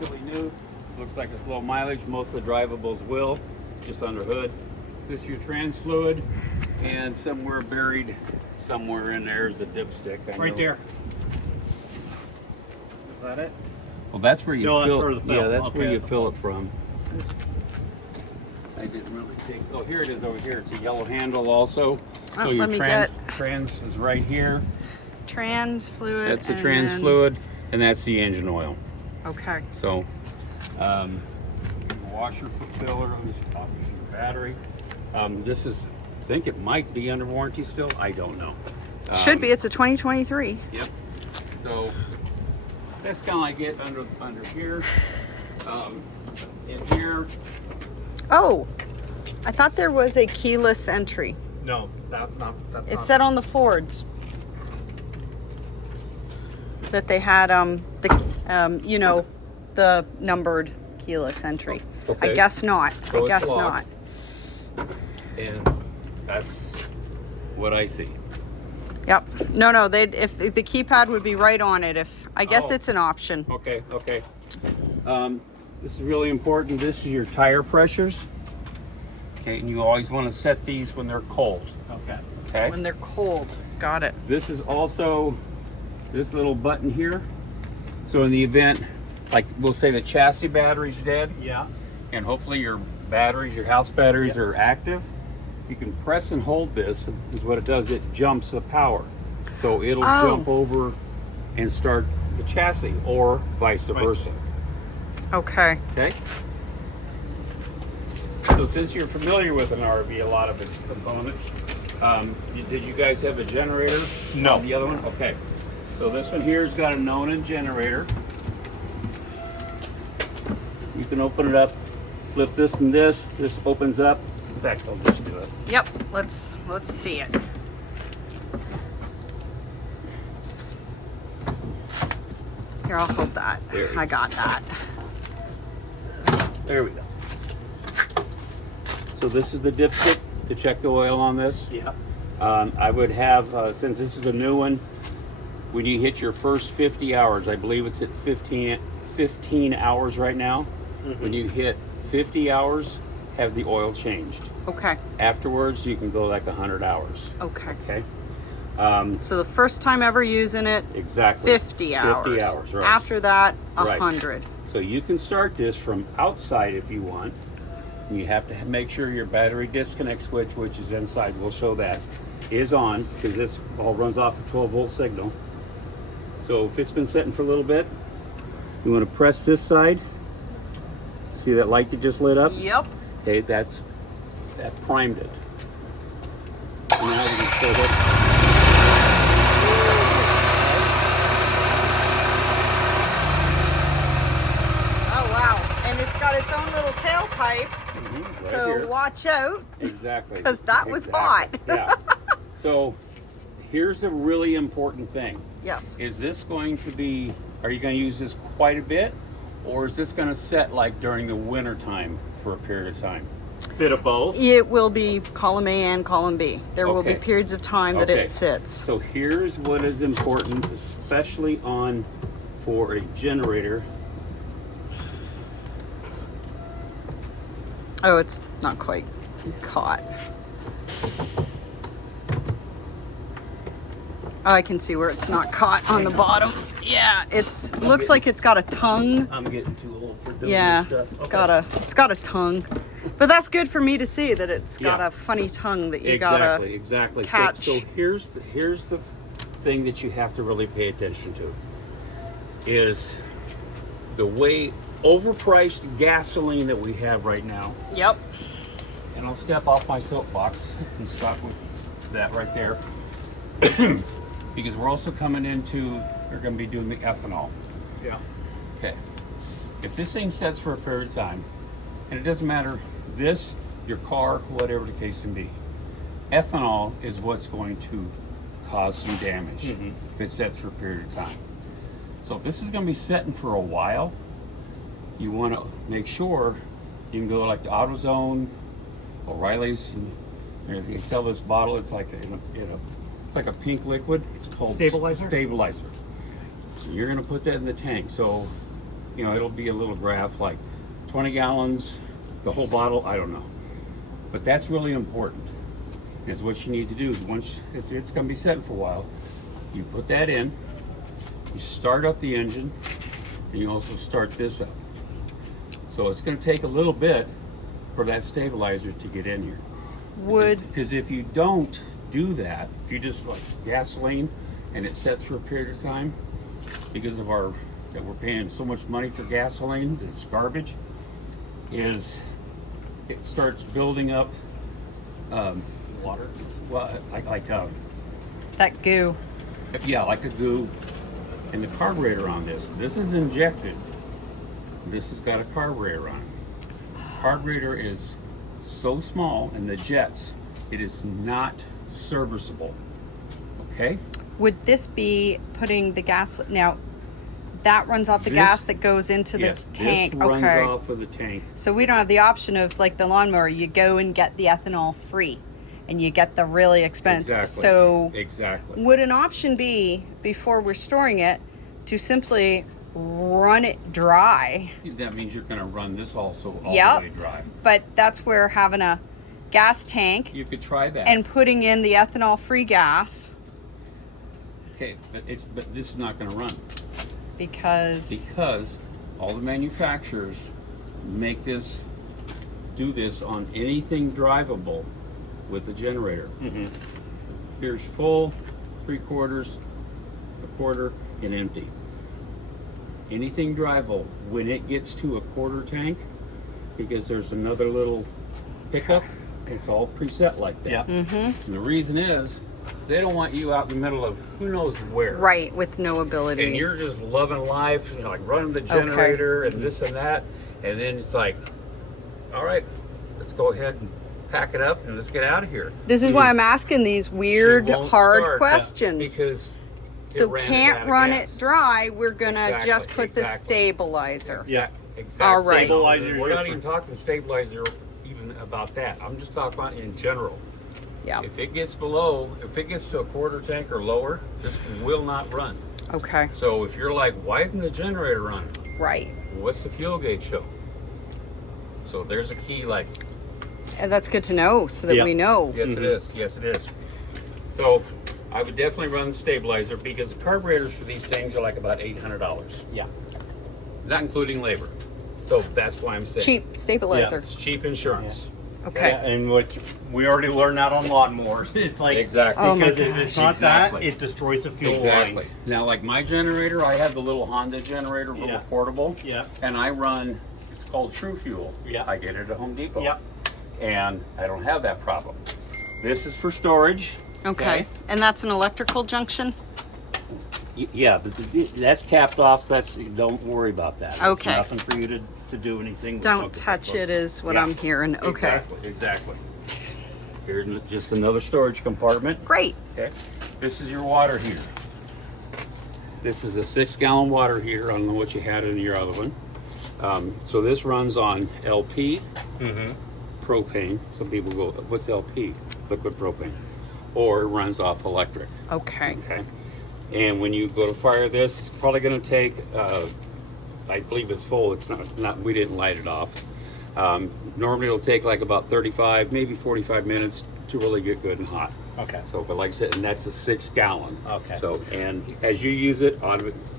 relatively new. Looks like it's low mileage. Most of the drivables will, just under hood. This is your trans fluid, and somewhere buried, somewhere in there is a dipstick. Right there. Is that it? Well, that's where you No, that's fill for it. the fill. Yeah, that's Okay. where you fill it from. I didn't really take. Oh, here it is over here. It's a yellow handle also. Oh, So your let me trans is right here. Trans fluid. That's the and trans then- fluid, and that's the engine oil. Okay. So, washer filler on the top of your battery. This is, I think it might be under warranty still. I don't know. Should be. It's a 2023. Yep. So that's kind of like it under here. In here. Oh, I thought there was a keyless entry. No, that's It not. said on the Fords that they had you know, the numbered keyless entry. Okay. I guess not. So I it's guess not. locked. And that's what I see. Yep. No. If the keypad would be right on it. If I guess Oh. it's an option. Okay. This is really important. This is your tire pressures. Okay, and you always want to set these when they're cold. Okay. Okay. When they're cold. Got it. This is also this little button here. So in the event, like we'll say the chassis battery's dead, Yeah. and hopefully your batteries, your house batteries Yep. are active, you can press and hold this, is what it does, it jumps the power. So it'll Oh. jump over and start the chassis, or vice versa. Okay. Okay? So since you're familiar with an RV, a lot of its components, did you guys have a generator? No. On the other one? Okay. So this one here's got a known generator. You can open it up, flip this and this opens up. In fact, I'll just do it. Yep. Let's see it. Here, I'll hold that. There you I got that. There we go. So this is the dipstick to check the oil on this. Yeah. I would have, since this is a new one, when you hit your first 50 hours, I believe it's at 15 hours right now. Mm-hmm. When you hit 50 hours, have the oil changed. Okay. Afterwards, you can go like 100 hours. Okay. Okay? So the first time ever using it, Exactly. 50 hours. 50 hours, right. After that, Right. 100. So you can start this from outside if you want. And you have to make sure your battery disconnect switch, which is inside, we'll show that, is on, because this all runs off a 12-volt signal. So if it's been sitting for a little bit, you want to press this side. See that light that just lit up? Yep. Okay, that primed it. And now we can pull it. Oh, wow. And it's got its own little tailpipe. Right So here. watch out. Exactly. 'Cause that was hot. Yeah. So here's a really important thing. Yes. Is this going to be, are you going to use this quite a bit? Or is this going to set like during the winter time for a period of time? Bit of both. It will be column A and column B. There will be Okay. periods of time that Okay. it sits. So here's what is important, especially on for a generator. Oh, it's not quite caught. Oh, I can see where it's not caught on the bottom. Yeah, it's looks like it's got a tongue. I'm getting too old for doing Yeah, this stuff. it's got a tongue. But that's good for me to see that it's got Yeah. a funny tongue that you Exactly. catch. So here's the thing that you have to really pay attention to is the way overpriced gasoline that we have right now. Yep. And I'll step off my soapbox and stop with that right there. Because we're also coming into, we're going to be doing the ethanol. Yeah. Okay. If this thing sets for a period of time, and it doesn't matter this, your car, whatever the case can be, ethanol is what's going to cause some damage if it sets for a period of time. So if this is going to be setting for a while, you want to make sure you can go like to AutoZone, O'Reilly's, and you can sell this bottle. It's like it's like a pink liquid. It's called Stabilizer? Stabilizer. So you're going to put that in the tank. So you know, it'll be a little graph like 20 gallons, the whole bottle, I don't know. But that's really important. Is what you need to do is once it's going to be setting for a while, you put that in, you start up the engine, and you also start this up. So it's going to take a little bit for that stabilizer to get in here. Because if you don't do that, if you just like gasoline and it sets for a period of time, because of that we're paying so much money for gasoline, it's garbage, is it starts building up water. Well, like That goo. yeah, like a goo. And the carburetor on this is injected. This has got a carburetor on it. Carburetor is so small, and the jets, it is not serviceable. Okay? Would this be putting the gas now? That runs off the gas that goes into the tank. This runs Okay. off of the tank. So we don't have the option of like the lawnmower. You go and get the ethanol free, and you get the really expensive. Exactly. So Exactly. would an option be before we're storing it to simply run it dry? That means you're going to run this also all Yep. the way dry. But that's where having a gas tank You could try that. and putting in the ethanol free gas Okay, but this is not going to run because all the manufacturers do this on anything drivable with a generator. Mm-hmm. Here's full, 3/4, a quarter, and empty. Anything drivable, when it gets to a quarter tank, because there's another little pickup, it's all preset like that. Yep. And the reason is, they don't want you out in the middle of who knows where. right with no ability. And you're just loving life, you know, like running the generator and this and that. And then it's like, all right, let's go ahead and pack it up and let's get out of here. This is why I'm asking these weird, She won't hard start, questions. Because So ran out can't of run gas. it dry. We're gonna Exactly, just put the exactly. stabilizer. Yeah. Exactly. All right. Stabilizer We're not different. even talking stabilizer even about that. I'm just talking about in general. Yeah. If it gets to a quarter tank or lower, this will not run. Okay. So if you're like, why isn't the generator running? Right. What's the fuel gauge show? So there's a key, like, And that's good to know so that Yeah. we know. yes it is, yes it is. So I would definitely run the stabilizer because the carburetors for these things are like about $800, Yeah. not including labor. So that's why I'm saying Cheap stabilizer. it's cheap insurance. Okay. Yeah, and what we already learned that on lawnmowers. It's like Exactly. Oh my because if it's not Exactly. that, it destroys the fuel Exactly. lines. Now, like my generator, I have the little Honda generator, little Yeah. portable. Yeah. And I run, it's called True Fuel. Yeah. I get it at Home Depot. Yep. And I don't have that problem. This is for storage. Okay. And that's an electrical junction? Yeah, but that's capped off. Don't worry about that. It's Okay. nothing for you to do anything with. Don't something touch close. it is what Yeah. I'm hearing. Okay. Exactly. Here's just another storage compartment. Great. Okay. This is your water heater. This is a 6-gallon water heater. I don't know what you had in your other one. So this runs on LP, propane. Some people go, what's LP? Liquid propane. Or it runs off electric. Okay. Okay. And when you go to fire this, it's probably going to take, I believe it's full. It's not, we didn't light it off. Normally it'll take like about 35, maybe 45 minutes to really get good and hot. Okay. So, but like I said, and that's a 6-gallon. Okay. So, and as you use it,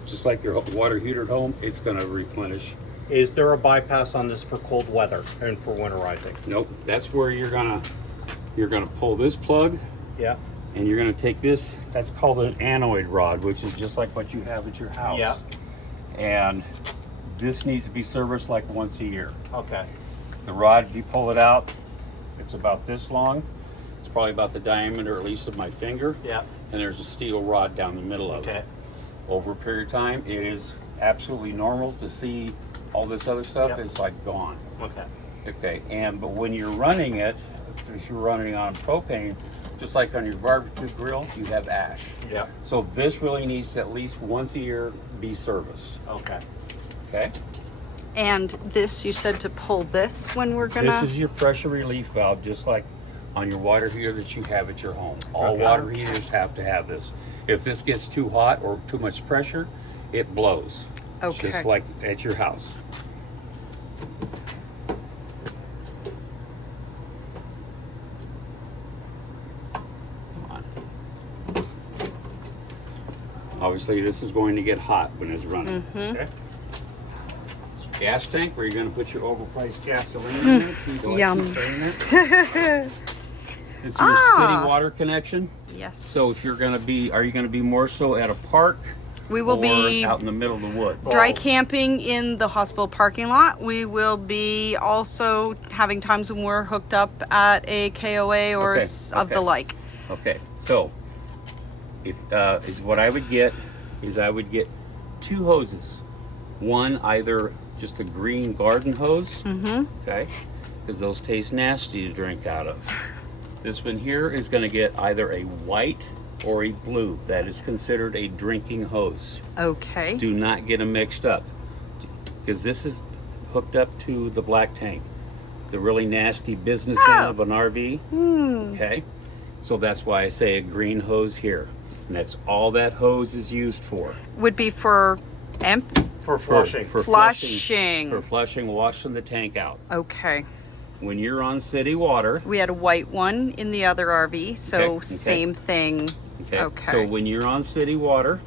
just like your water heater at home, it's going to replenish. Is there a bypass on this for cold weather and for winterizing? Nope. That's where you're gonna pull this plug, Yeah. and you're gonna take this. That's called an anoid rod, which is just like what you have at your house. Yeah. And this needs to be serviced like once a year. Okay. The rod, if you pull it out, it's about this long. It's probably about the diameter, at least, of my finger. Yeah. And there's a steel rod down the middle of Okay. it. Over a period of time, it is absolutely normal to see all this other stuff. Yep. It's like gone. Okay. Okay, but when you're running it, if you're running on propane, just like on your barbecue grill, you have ash. Yeah. So this really needs to at least once a year be serviced. Okay. Okay. And this, you said to pull this when we're This gonna. is your pressure relief valve, just like on your water heater that you have at your home. All Okay. water heaters have to have this. If this gets too hot or too much pressure, it blows. Okay. Just like at your house. Come on. Obviously, this is going to get hot when it's running. Okay. Gas tank, where you're going to put your overpriced gasoline in it. People Yum. keep saying that. It's your city water connection. Yes. So if you're going to be, are you going to be more so at a park? We will or be out in the middle of the woods. dry camping in the hospital parking lot. We will be also having times when we're hooked up at a KOA or Okay, of the okay. like. Okay, so if is what I would get is I would get 2 hoses. One either just a green garden hose, okay, because those taste nasty to drink out of. This one here is going to get either a white or a blue. That is considered a drinking hose. Okay. Do not get them mixed up, because this is hooked up to the black tank, the really nasty business end of an RV. Okay, so that's why I say a green hose here, and that's all that hose is used for. Would be for For flushing. For Flushing. For flushing, washing the tank out. Okay. When you're on city water, We had a white one in the other RV, so Okay. same thing. Okay. So when you're on city water,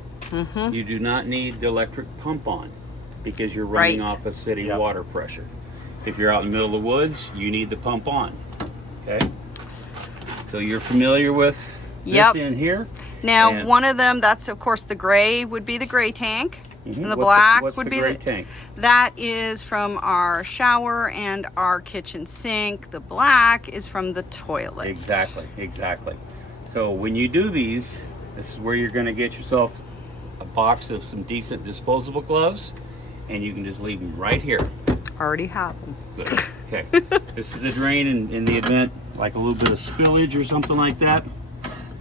you do not need the electric pump on, because you're running Right. off of city Yep. water pressure. If you're out in the middle of the woods, you need the pump on. Okay. So you're familiar with Yep. this in here. Now, And- one of them, that's of course the gray, would be the gray tank. And the What's black what's would the be gray the tank. that is from our shower and our kitchen sink. The black is from the toilet. Exactly, exactly. So when you do these, this is where you're going to get yourself a box of some decent disposable gloves, and you can just leave them right here. Already have them. Good. Okay. This is a drain in the event, like a little bit of spillage or something like that.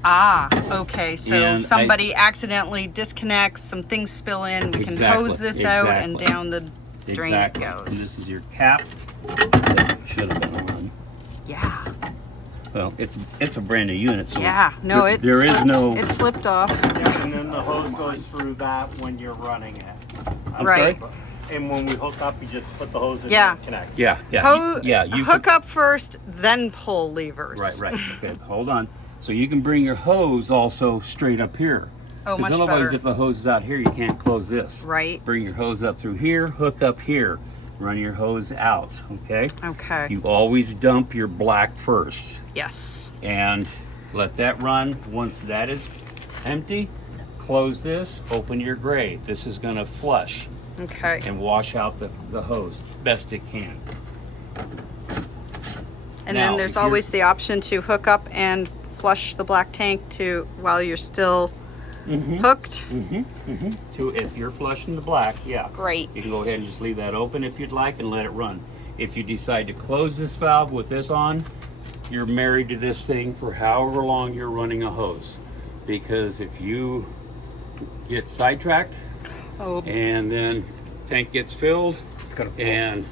Ah, okay. So And somebody accidentally disconnects, some things spill in, we can Exactly, hose this out and exactly. down the drain it Exactly. And goes. this is your cap. That should have been on. Yeah. Well, it's a brand new unit. So Yeah. No, there- it there is slipped, no. it slipped off. Yeah, and then the hose goes through that when you're running it. I'm Right. sorry? And when we hook up, you just put the hose in Yeah. and connect. Yeah, yeah, yeah. You hook can- up first, then pull levers. Right. Okay, hold on. So you can bring your hose also straight up here. Oh, much Because otherwise, better. if the hose is out here, you can't close this. Right. Bring your hose up through here, hook up here, run your hose out. Okay. Okay. You always dump your black first, Yes. and let that run. Once that is empty, close this. Open your gray. This is going to flush Okay. and wash out the hose best it can. And Now, then there's if you're- always the option to hook up and flush the black tank to while you're still hooked. To if you're flushing the black, yeah. Great. You can go ahead and just leave that open if you'd like and let it run. If you decide to close this valve with this on, you're married to this thing for however long you're running a hose. Because if you get sidetracked Oh, and then tank gets filled, It's gonna flow. and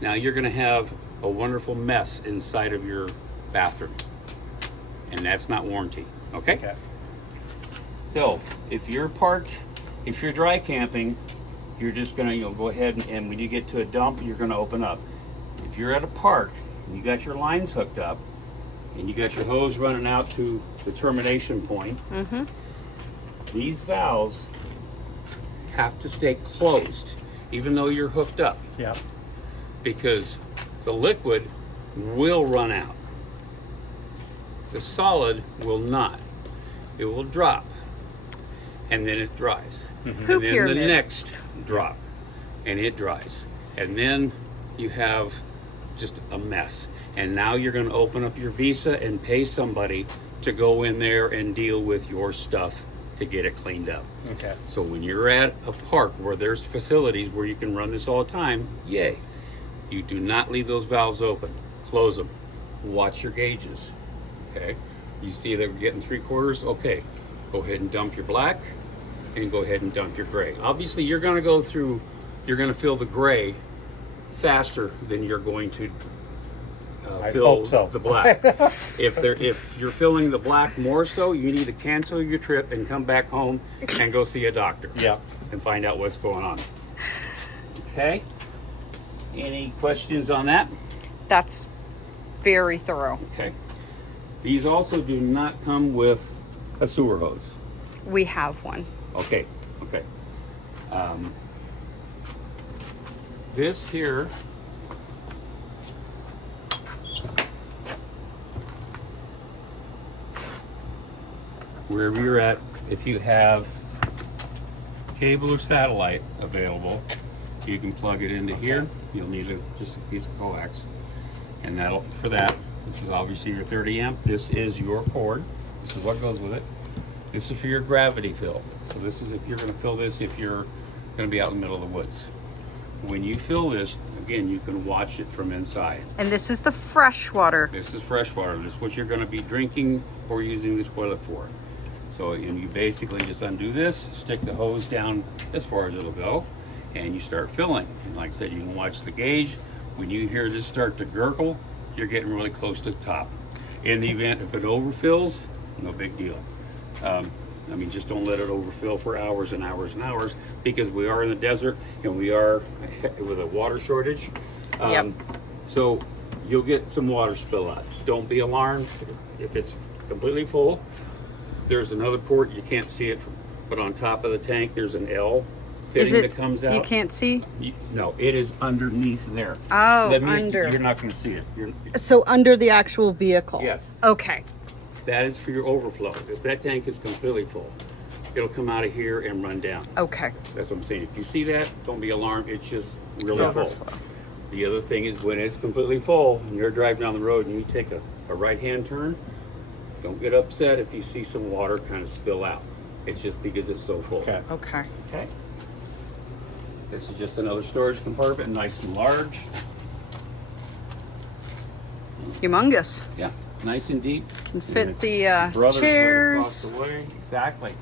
now you're gonna have a wonderful mess inside of your bathroom. And that's not warranty, okay? Okay. So if you're parked, if you're dry camping, you're just gonna go ahead and when you get to a dump, you're gonna open up. If you're at a park and you got your lines hooked up and you got your hose running out to the termination point, these valves have to stay closed even though you're hooked up, Yeah. because the liquid will run out. The solid will not. It will drop, and then it dries. Poo And then the pyramid. next drop, and it dries. And then you have just a mess. And now you're going to open up your Visa and pay somebody to go in there and deal with your stuff to get it cleaned up. Okay. So when you're at a park where there's facilities where you can run this all the time, yay. You do not leave those valves open. Close them. Watch your gauges. Okay. You see they're getting 3/4. Okay. Go ahead and dump your black and go ahead and dump your gray. Obviously you're going to fill the gray faster than you're going to I fill hope so. the black. If you're filling the black more so, you need to cancel your trip and come back home and go see a doctor. Yeah. And find out what's going on. Okay. Any questions on that? That's very thorough. Okay. These also do not come with a sewer hose. We have one. Okay. Okay. This here wherever you're at, if you have cable or satellite available, you can plug it into here. You'll need just a piece of coax, and that'll for that. This is obviously your 30 amp. This is your cord. This is what goes with it. This is for your gravity fill. So this is if you're going to fill this if you're going to be out in the middle of the woods. When you fill this, again, you can watch it from inside. And this is the fresh water. This is fresh water. This is what you're going to be drinking or using the toilet for. So, and you basically just undo this, stick the hose down as far as it'll go, and you start filling. And like I said, you can watch the gauge. When you hear this start to gurgle, you're getting really close to the top. In the event if it overfills, no big deal. I mean, just don't let it overfill for hours and hours and hours, because we are in the desert and we are with a water shortage. Yep. So you'll get some water spill out. Don't be alarmed if it's completely full. There's another port, you can't see it, but on top of the tank there's an L fitting that comes out. You can't see? No, it is underneath there. Oh, You're not going to see it. So under the actual vehicle? Yes. Okay. That is for your overflow. If that tank is completely full, it'll come out of here and run down. Okay. That's what I'm saying. If you see that, don't be alarmed. It's just really Overflow. full. The other thing is when it's completely full and you're driving down the road and you take a right-hand turn, don't get upset if you see some water kind of spill out. It's just because it's so full. Okay. Okay. Okay. This is just another storage compartment, nice and large. Humongous. Yeah, nice and deep. Can fit And the brothers right across chairs. the way. Exactly.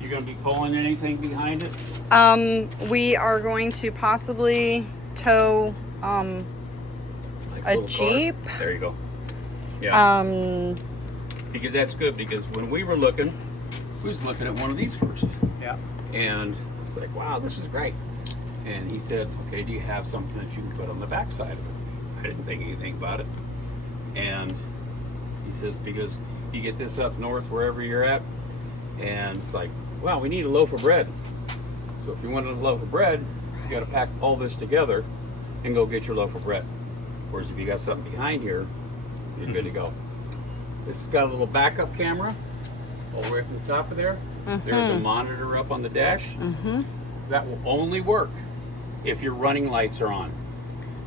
You gonna be pulling anything behind it? We are going to possibly tow Like a little car? Jeep. There you go. Yeah. Um, Because that's good, because when we were looking, we was looking at one of these first. Yeah. And it's like, wow, this is great. And he said, okay, do you have something that you can put on the back side of it? I didn't think anything about it. And he says, because you get this up north, wherever you're at, and it's like, wow, we need a loaf of bread. So if you wanted a loaf of bread, you got to pack all this together and go get your loaf of bread. Of course, if you got something behind here, you're good to go. This has got a little backup camera all the way from the top of there. There's a monitor up on the dash. That will only work if your running lights are on,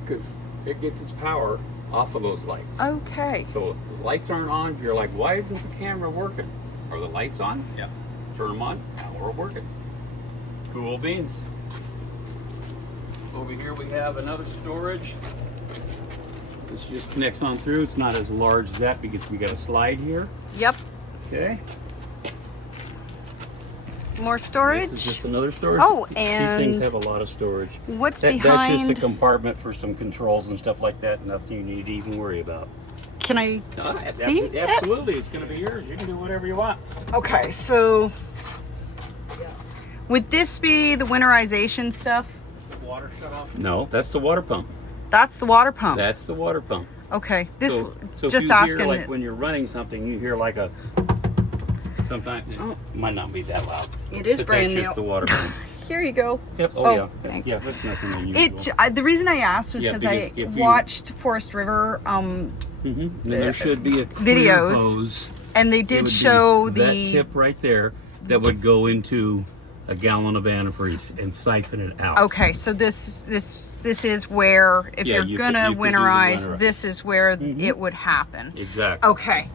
because it gets its power off of those lights. okay. So if the lights aren't on, you're like, why isn't the camera working? Are the lights on? Yeah. Turn them on. Now we're working. Cool beans. Over here we have another storage. This just connects on through. It's not as large as that because we got a slide here. Yep. Okay. More This is storage. just another storage. Oh, These and things have a lot of storage. What's That's behind? just a compartment for some controls and stuff like that. Nothing you need to even worry about. Can I No, see? it? Absolutely, it's going to be yours. You can do whatever you want. Okay, so would this be the winterization stuff? Water shut off. No, that's the water pump. That's the water pump. That's the water pump. Okay, this So if just you asking. hear, like when you're running something, you hear like a. Sometimes Oh. it might not be that loud. It is But brand that's new. just the water pump. Here you go. Yep. Oh, Oh, yeah. thanks. Yeah, that's nothing unusual. The reason I asked was Yeah, because I because if you- watched Forest River, And there should be a videos, clear hose. and they It did would be show that the. tip right there that would go into a gallon of antifreeze and siphon it out. Okay, so this is where if Yeah, you're you gonna could do the winterize, winterize. this is where it would happen. Exactly. Okay,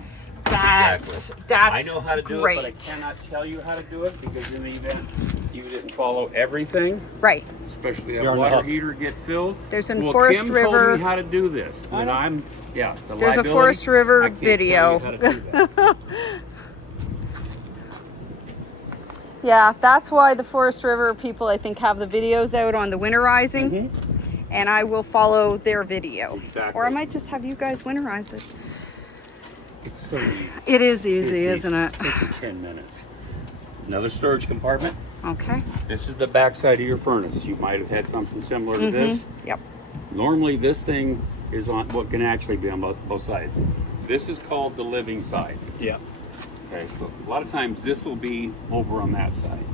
that's I know how to do great. it, but I cannot tell you how to do it because in the event you didn't follow everything, Right. especially You're that on the water hook. heater get filled. There's a well, Forest Kim River- told me how to do this. When it's a There's a liability. Forest River I can't video. Tell you how to do that. Yeah, that's why the Forest River people, I think, have the videos out on the winterizing, and I will follow their video. Exactly. Or I might just have you guys winterize it. It's so easy. It is easy, It's isn't it? Takes you 10 minutes. Another storage compartment. Okay. This is the back side of your furnace. You might have had something similar to this. Yep. Normally this thing is on what can actually be on both sides. This is called the living side. Yeah. Okay, so a lot of times this will be over on that side.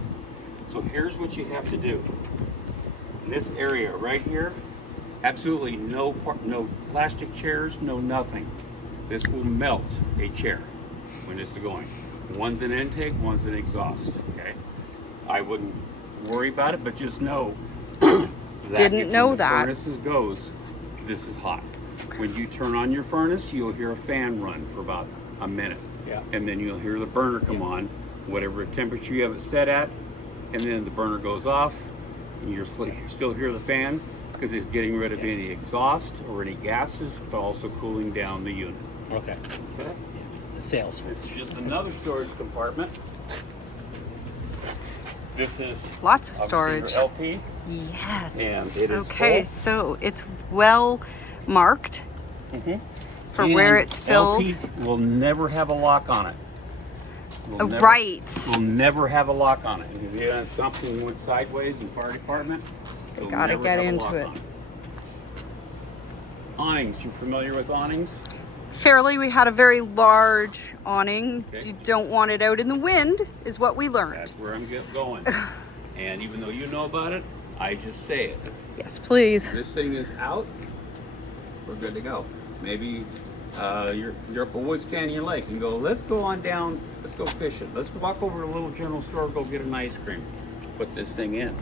So here's what you have to do. In this area right here, absolutely no plastic chairs, no nothing. This will melt a chair when this is going. One's an intake, one's an exhaust, okay? I wouldn't worry about it, but just know that Didn't if know when the that. furnaces goes, this is hot. When you turn on your furnace, you'll hear a fan run for about a minute. Yeah. And then you'll hear the burner come on, whatever temperature you have it set at, and then the burner goes off, and you still hear the fan because it's getting rid of any exhaust or any gases, but also cooling down the unit. Okay. Okay? The sales. It's just another storage compartment. This is Lots of obviously storage. your LP. Yes. And it is okay, full. so it's well marked for where And it's filled. LP will never have a lock on it. Oh, right. Will never have a lock on it. And if you had something went sideways in fire department, They they'll gotta never get have a into lock it. on Awnings, you familiar with awnings? Fairly, we had a very large awning. Okay. You don't want it out in the wind, is what we learned. That's where I'm going. And even though you know about it, I just say it. Yes, please. This thing is out, we're good to go. Maybe you're up a Woods Canyon Lake and go, let's go on down, let's go fishing. Let's walk over to a little general store, go get an ice cream. Put this thing in.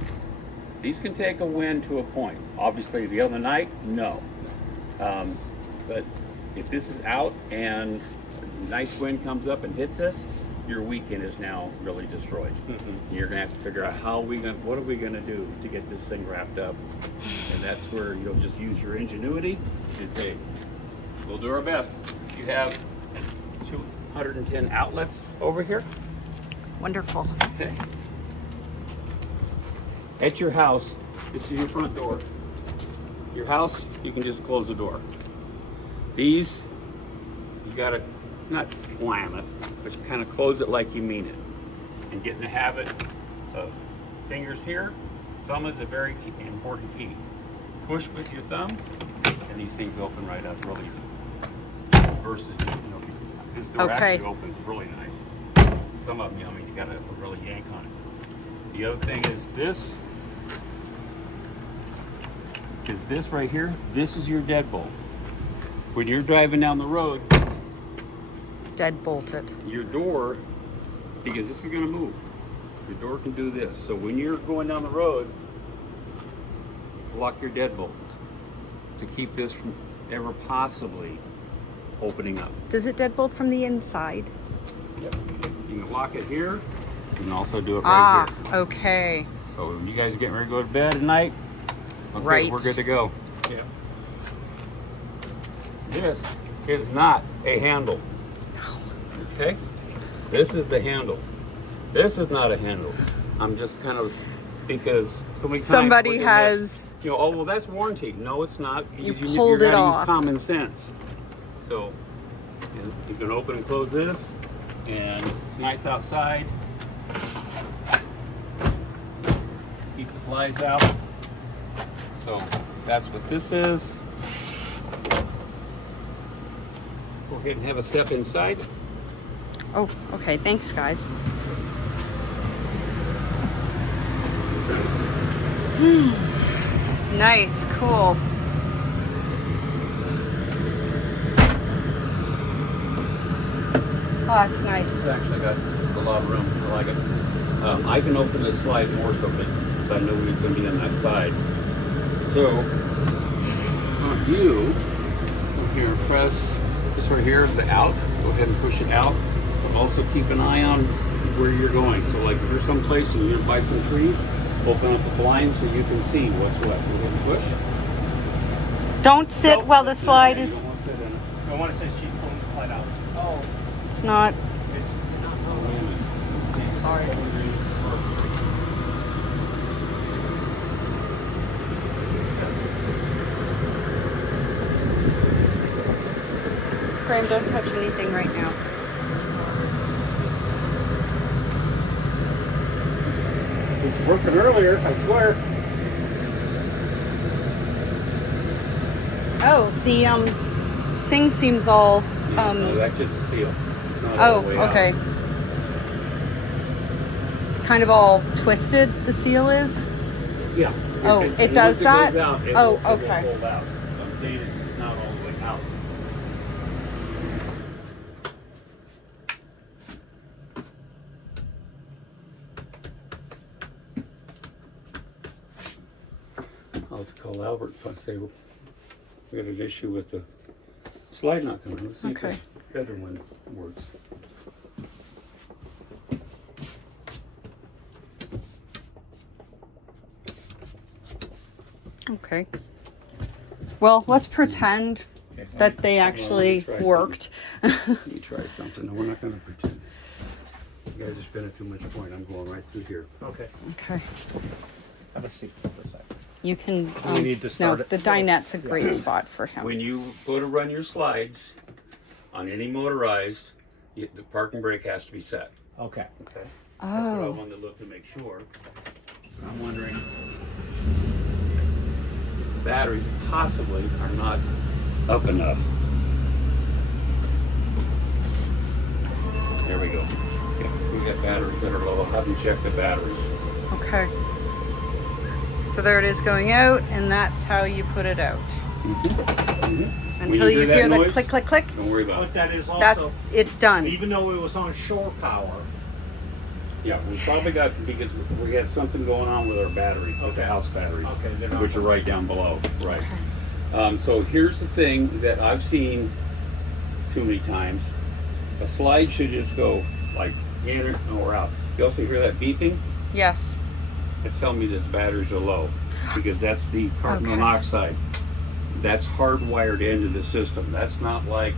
These can take a wind to a point. Obviously the other night, no. But if this is out and a nice wind comes up and hits this, your weekend is now really destroyed. You're gonna have to figure out what are we gonna do to get this thing wrapped up, and that's where you'll just use your ingenuity and say, we'll do our best. You have 210 outlets over here. Wonderful. Okay. At your house, this is your front door. Your house, you can just close the door. These, you gotta not slam it, but you kind of close it like you mean it. And get in the habit of fingers here. Thumb is a very important key. Push with your thumb, and these things open right up real easy. Versus, this door Okay. actually opens really nice. Some of them, you gotta really yank on it. The other thing is this right here. This is your deadbolt. When you're driving down the road, Dead bolted. your door, because this is going to move, your door can do this. So when you're going down the road, lock your deadbolt to keep this from ever possibly opening up. Does it deadbolt from the inside? Yep. You can lock it here. You can also do it right here. Okay. So when you guys are getting ready to go to bed at night, okay, Right. we're good to go. Yeah. This is not a handle. Okay? This is the handle. This is not a handle. I'm just kind of, because so many times Somebody we're in has- this, oh, well, that's warranty. No, it's not. You Because pulled you it gotta off. use common sense. So you can open and close this, and it's nice outside. Keep the flies out. So that's what this is. Go ahead and have a step inside. Oh, okay. Thanks, guys. Nice. Cool. Oh, that's nice. It's actually got a lot of room. I like it. I can open the slide more so that I know he's going to be on that side. So, you go here and press this right here, the out. Go ahead and push it out. But also keep an eye on where you're going. So, like if you're someplace and you're going to buy some trees, open up the blinds so you can see what's what. Go ahead and push. Don't sit while the slide You is. don't want to sit in it. I want to say she's pulling the slide out. Oh. It's not. Oh, wait a minute. Sorry. Graham, don't touch anything right now. working earlier, I swear. Oh, the thing seems all No, that's just a seal. It's not all oh, the way out. okay. It's kind of all twisted, the seal is. Yeah. Oh, And it does once that? It goes out, it Oh, will, it okay. will fold out. I'm saying it's not all the way out. I'll have to call Albert if I say we got an issue with the slide not coming. Let's see Okay. if the better one works. Okay. Well, let's pretend Okay, that they well, actually let me try worked. something. Let me try something. No, we're not going to pretend. You guys are spending too much point. I'm going right through here. Okay. Okay. Have a seat for a second. You can. We need to no, start it. the dinette's a great spot for him. When you go to run your slides on any motorized, the parking brake has to be set. Okay. Okay. That's what I Oh. wanted to look to make sure. I'm wondering if the batteries possibly are not up enough. There we go. Yeah, we got batteries that are low. I'll have them check the batteries. Okay. So there it is going out, and that's how you put it out. Until When you that hear the noise, click, click, click. Don't worry about But it. that is also, That's it done. even though it was on shore power, Yeah, we probably got, because we had something going on with our batteries, with the Okay. house batteries, Okay, they're not- which are right down below, right. Okay. So here's the thing that I've seen too many times. A slide should just go like in or out. You also hear that beeping? Yes. It's telling me that the batteries are low because that's the carbon Okay. monoxide. That's hardwired into the system. That's not like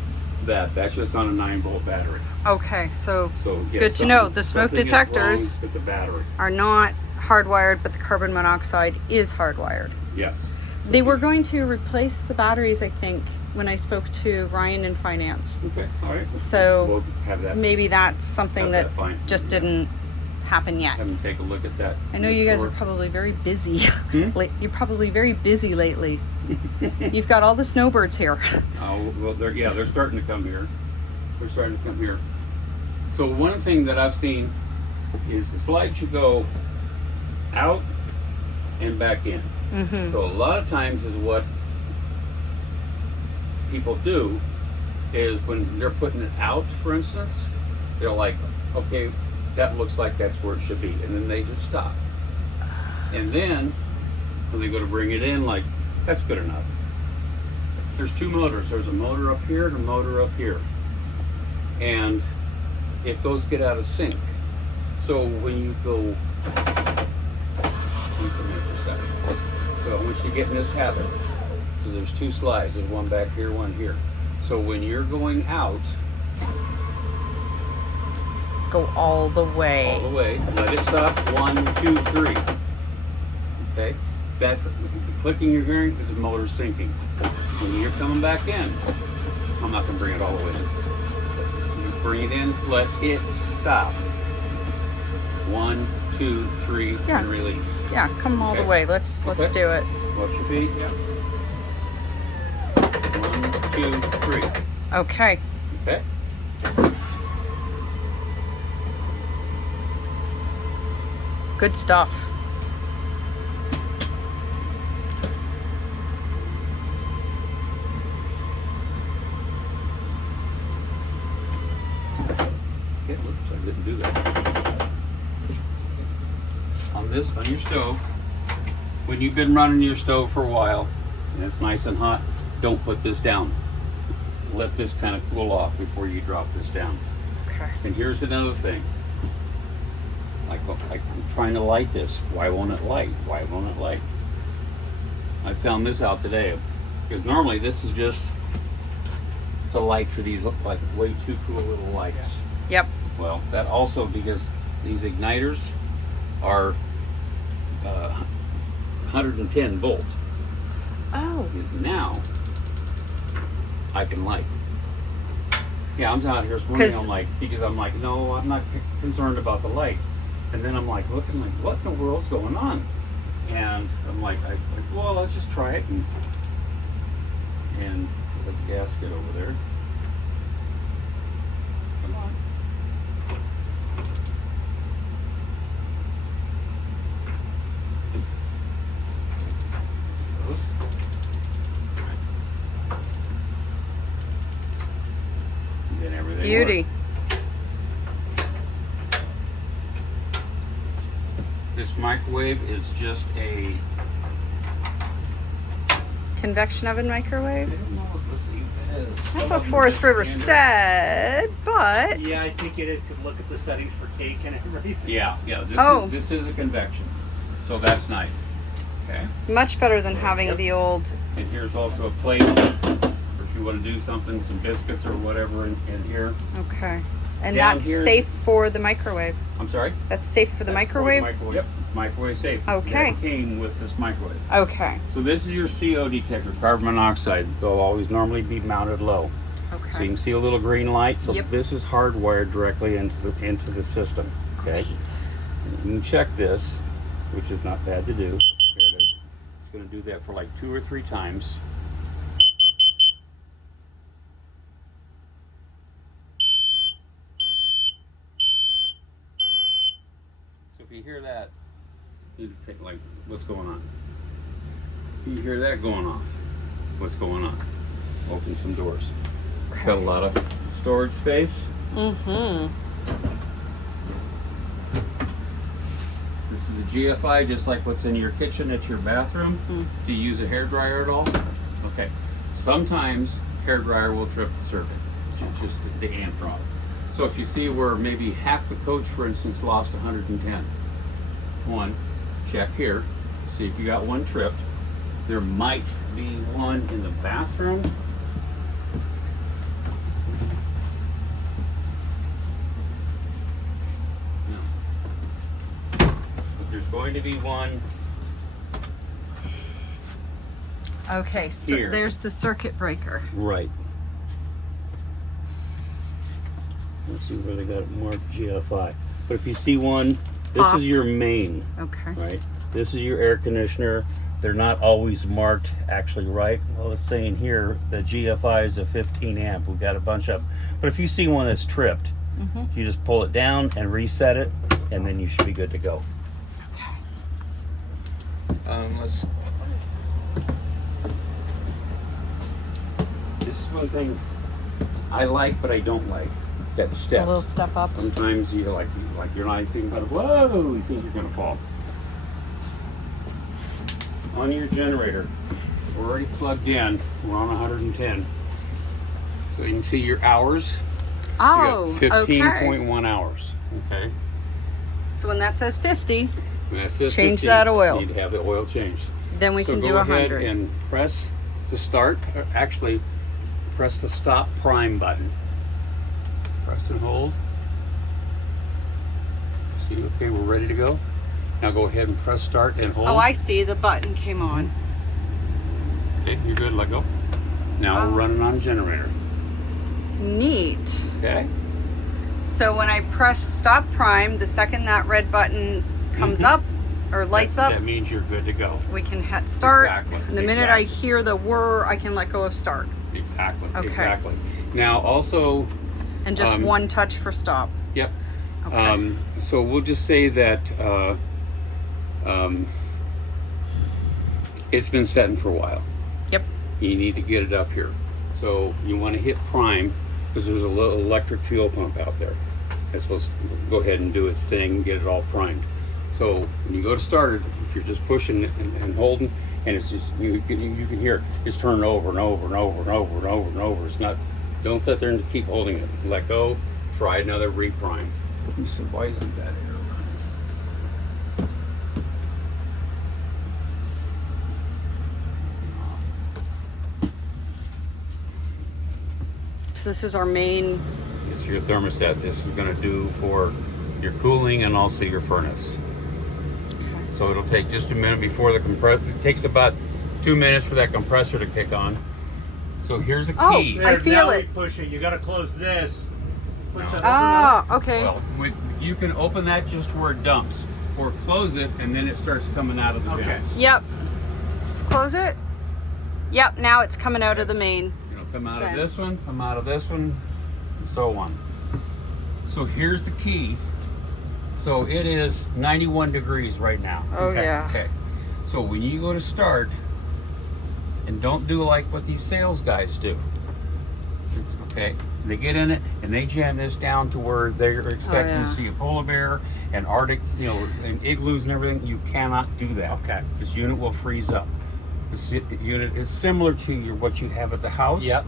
that. That's just on a 9-volt battery. Okay. So So yeah, Good to know. something- The smoke something is detectors- wrong with the battery. are not hardwired, but the carbon monoxide is hardwired. Yes. They were going to replace the batteries, I think, when I spoke to Ryan in finance. Okay. All right. So we'll have that. Maybe that's something Have that that fine. just Yeah. didn't happen yet. Have them take a look at that. I know you guys are Sure. probably very busy. Hmm? You're probably very busy lately. You've got all the snowbirds here. Oh, well, they're starting to come here. They're starting to come here. So one thing that I've seen is the slide should go out and back in. Mm-hmm. So a lot of times is what people do is when they're putting it out, for instance, they're like, okay, that looks like that's where it should be. And then they just stop. And then when they go to bring it in, like, that's good enough. There's two motors. There's a motor up here and a motor up here. And if those get out of sync, so when you go, let me come in for a second. So once you get in this habit, because there's two slides, there's one back here, one here. So when you're going out, Go all the way. all the way, let it stop, 1, 2, 3. Okay? That's the clicking you're hearing is the motor syncing. When you're coming back in, I'm not going to bring it all the way in. You bring it in, let it stop. 1, 2, 3, Yeah. and release. Yeah, come all the Okay. way. Let's Okay. do it. Watch your feet. Yeah. 1, 2, 3. Okay. Okay? Good stuff. Okay, whoops, I didn't do that. On your stove, when you've been running your stove for a while and it's nice and hot, don't put this down. Let this kind of cool off before you drop this down. Okay. And here's another thing. Like I'm trying to light this. Why won't it light? Why won't it light? I found this out today because normally this is just the light for these like way too cool little lights. Yep. Well, that also because these igniters are 110 volt. Oh. Is now I can light. Yeah, I'm out here swimming. 'Cause- I'm like, because I'm like, no, I'm not concerned about the light. And then I'm like looking like, what in the world's going on? And I'm like, well, let's just try it and put the gasket over there. Come on. And then everything Beauty. worked. This microwave is just a, Convection oven I microwave. don't know, let's see if it is. That's Some what of them Forest are River standard. said, but Yeah, I think it is. Could look at the settings for cake and everything. Yeah, Oh. this is a convection. So that's nice. Okay. much better than having Yep. the old. And here's also a plate for if you want to do something, some biscuits or whatever in here. Okay. And Down that's here- safe for the microwave. I'm sorry? That's safe for the That's microwave? Yep, microwave safe. Okay. That came with this microwave. Okay. So this is your CO detector, carbon monoxide. They'll always normally be mounted low. So you Okay. can see a little green light. So Yep. this is hardwired directly into the system. Okay. And you can check this, which is not bad to do. Here it is. It's going to do that for like 2 or 3 times. So if you hear that, you need to take like, what's going on? You hear that going off? What's going on? Open some doors. It's got a lot of storage space. Mm-hmm. This is a GFI, just like what's in your kitchen at your bathroom. Do you use a hairdryer at all? Okay. Sometimes hairdryer will trip the circuit, just the amp drop. So if you see where maybe half the coach, for instance, lost 110, check here, see if you got one tripped. There might be one in the bathroom. No. But there's going to be one Okay, so Here. there's the circuit breaker. right. Let's see where they got it marked GFI. But if you see one, this Popped. is your main, Okay. right? This is your air conditioner. They're not always marked actually right. Well, it's saying here the GFI is a 15 amp. We've got a bunch of them. But if you see one that's tripped, you just pull it down and reset it, and then you should be good to go. Let's. This is one thing I like, but I don't like. That A steps. little step up. Sometimes you're you're not thinking about it. Whoa! You think you're gonna fall. On your generator, we're already plugged in. We're on 110. So you can see your hours. Oh, You got okay. 15.1 hours. Okay. So when that says 50, And that says Change 15. that oil. You need to have the oil changed. then we So can go do ahead 100. and press the start. Actually, press the stop prime button. Press and hold. See, okay, we're ready to go. Now go ahead and press start and hold. Oh, I see. The button came on. Okay, you're good. Let go. Now we're running on a generator. Neat. Okay. So when I press stop prime, the second that red button comes up or lights up, That means you're good to go. we can hit start. Exactly, And the minute I exactly. hear the whir, I can let go of start. Exactly. Okay. Exactly. Now also, And just one touch for stop. yep. Okay. So we'll just say that it's been setting for a while. Yep. You need to get it up here. So you want to hit prime because there's a little electric fuel pump out there. It's supposed to go ahead and do its thing and get it all primed. So when you go to start it, if you're just pushing it and holding, and it's just you can hear it, it's turning over and over and over and over and over and over. It's not. Don't sit there and keep holding it. Let go. Try another reprime. You said, why isn't that here? So this is our main. It's your thermostat. This is going to do for your cooling and also your furnace. So it'll take just a minute before the compressor. It takes about 2 minutes for that compressor to kick on. So here's a Oh, key. I feel now it. we push it. You got to close this. Push No. that over Ah, okay. Well, you can open that just where it dumps, or close it, and then it starts coming out of the Okay. vents. Yep. Close it. Yep, now it's coming out of the main. You know, come out of Vents. this one, come out of this one, and so on. So here's the key. So it is 91 degrees right now. Oh, Okay. yeah. Okay. So when you go to start, and don't do like what these sales guys do. It's okay. They get in it and they jam this down to where they're expecting yeah. to see a polar bear and Arctic, you know, and igloos and everything. You cannot do that. Okay. This unit will freeze up. This unit is similar to what you have at the house. Yep.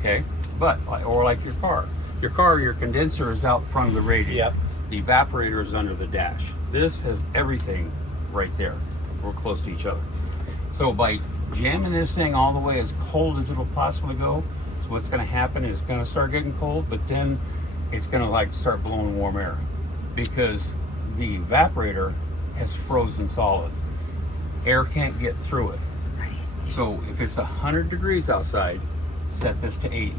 Okay. But or like your car. Your condenser is out front of the radiator. Yep. The evaporator is under the dash. This has everything right there. We're close to each other. So by jamming this thing all the way as cold as it'll possibly go, so what's going to happen is it's going to start getting cold, but then it's going to like start blowing warm air because the evaporator has frozen solid. Air can't get through it. Right. So if it's 100 degrees outside, set this to 80.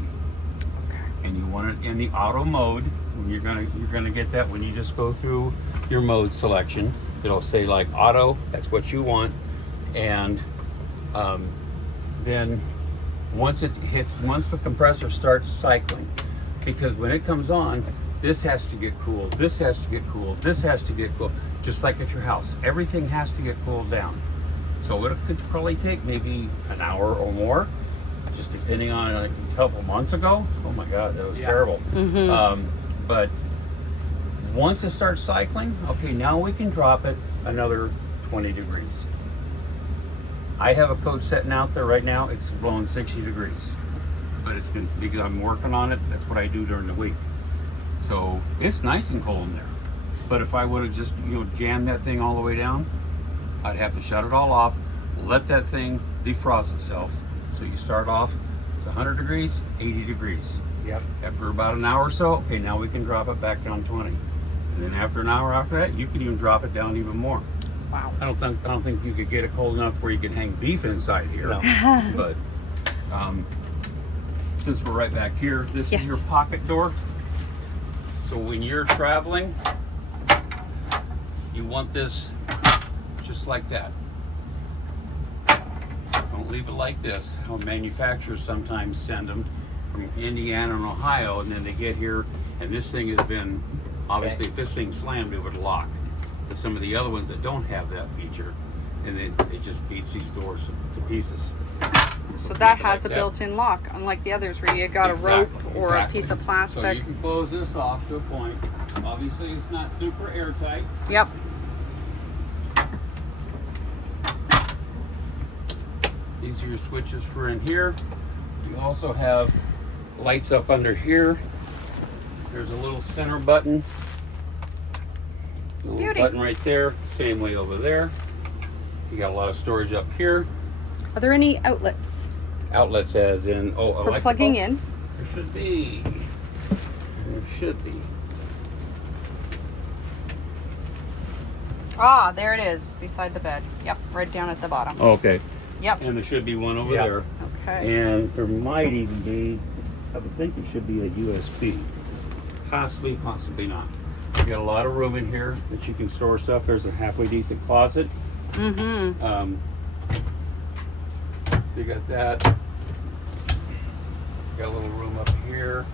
And you want it in the auto mode. You're gonna get that when you just go through your mode selection. It'll say like auto. That's what you want, and then once the compressor starts cycling, because when it comes on, this has to get cooled. This has to get cooled. This has to get cooled. Just like at your house, everything has to get cooled down. So it could probably take maybe an hour or more. Just depending on like a couple months ago. Oh my God, that was terrible. But once it starts cycling, okay, now we can drop it another 20 degrees. I have a code setting out there right now. It's blowing 60 degrees, but it's been because I'm working on it. That's what I do during the week. So it's nice and cold in there. But if I would have just jammed that thing all the way down, I'd have to shut it all off, let that thing defrost itself. So you start off, it's 100 degrees, 80 degrees. Yep. After about an hour or so, okay, now we can drop it back down 20. And then after an hour after that, you can even drop it down even more. Wow. I don't think you could get it cold enough where you can hang beef inside here. No. But since we're right back here, this Yes. is your pocket door. So when you're traveling, you want this just like that. Don't leave it like this. How manufacturers sometimes send them from Indiana and Ohio, and then they get here, and this thing has been, obviously, if this thing slammed, it would lock. But some of the other ones that don't have that feature, and it just beats these doors to pieces. So that Like has a that. built-in lock, unlike the others where you got a rope or a piece of So plastic. you can close this off to a point. Obviously, it's not super airtight. Yep. These are your switches for in here. You also have lights up under here. There's a little center button. A little Beauty. button right there. Same way over there. You got a lot of storage up here. Are there any outlets Outlets as in, for electrical? plugging in? There should be. There should be. Ah, there it is, beside the bed. Yep, right down at the bottom. Okay. Yep. And there should be one over Yep. there. Okay. And there might even be, I would think there should be a USB. Possibly, possibly not. You got a lot of room in here that you can store stuff. There's a halfway decent closet. Mm-hmm. You got that. Got a little room up here.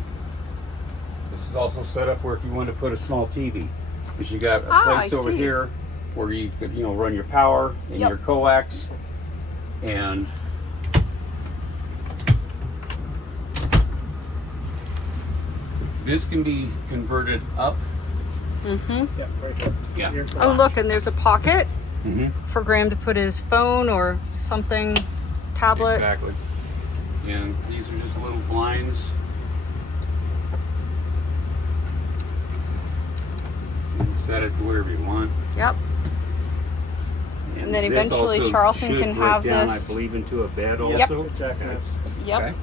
This is also set up where if you want to put a small TV, because you got a place I over see. here where you could, run your power and Yep. your coax, and this can be converted up. Mm-hmm. Yep, right there. Yeah. Here's the Oh, latch. look, and there's a pocket Mm-hmm. for Graham to put his phone or something, tablet. Exactly. And these are just little blinds. You can set it to wherever you want. Yep. And then this eventually also Charlton should can break have down, this. I believe, into a bed also. Yep. The jackknives. Yep. Okay.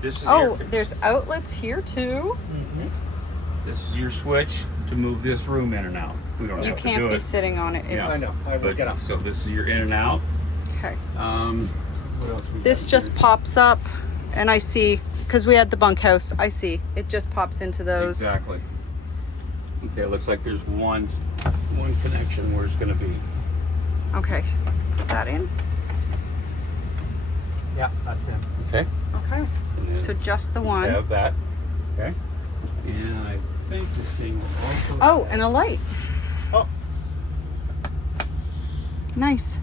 This is Oh, there's outlets here too. this is your switch to move this room in and out. We don't You have to can't do be it. sitting on it. Yeah. I know. I will But, get up. so this is your in and out. Okay. What else we This got just here? pops up, and I see because we had the bunkhouse. I see. It just pops into those. Exactly. Okay, it looks like there's one connection where it's going to be. Okay. Put that in. Yeah, that's him. Okay. Okay. And then So just the we one. have that. Okay. And I think this thing will also. Oh, and a light. Oh, Nice.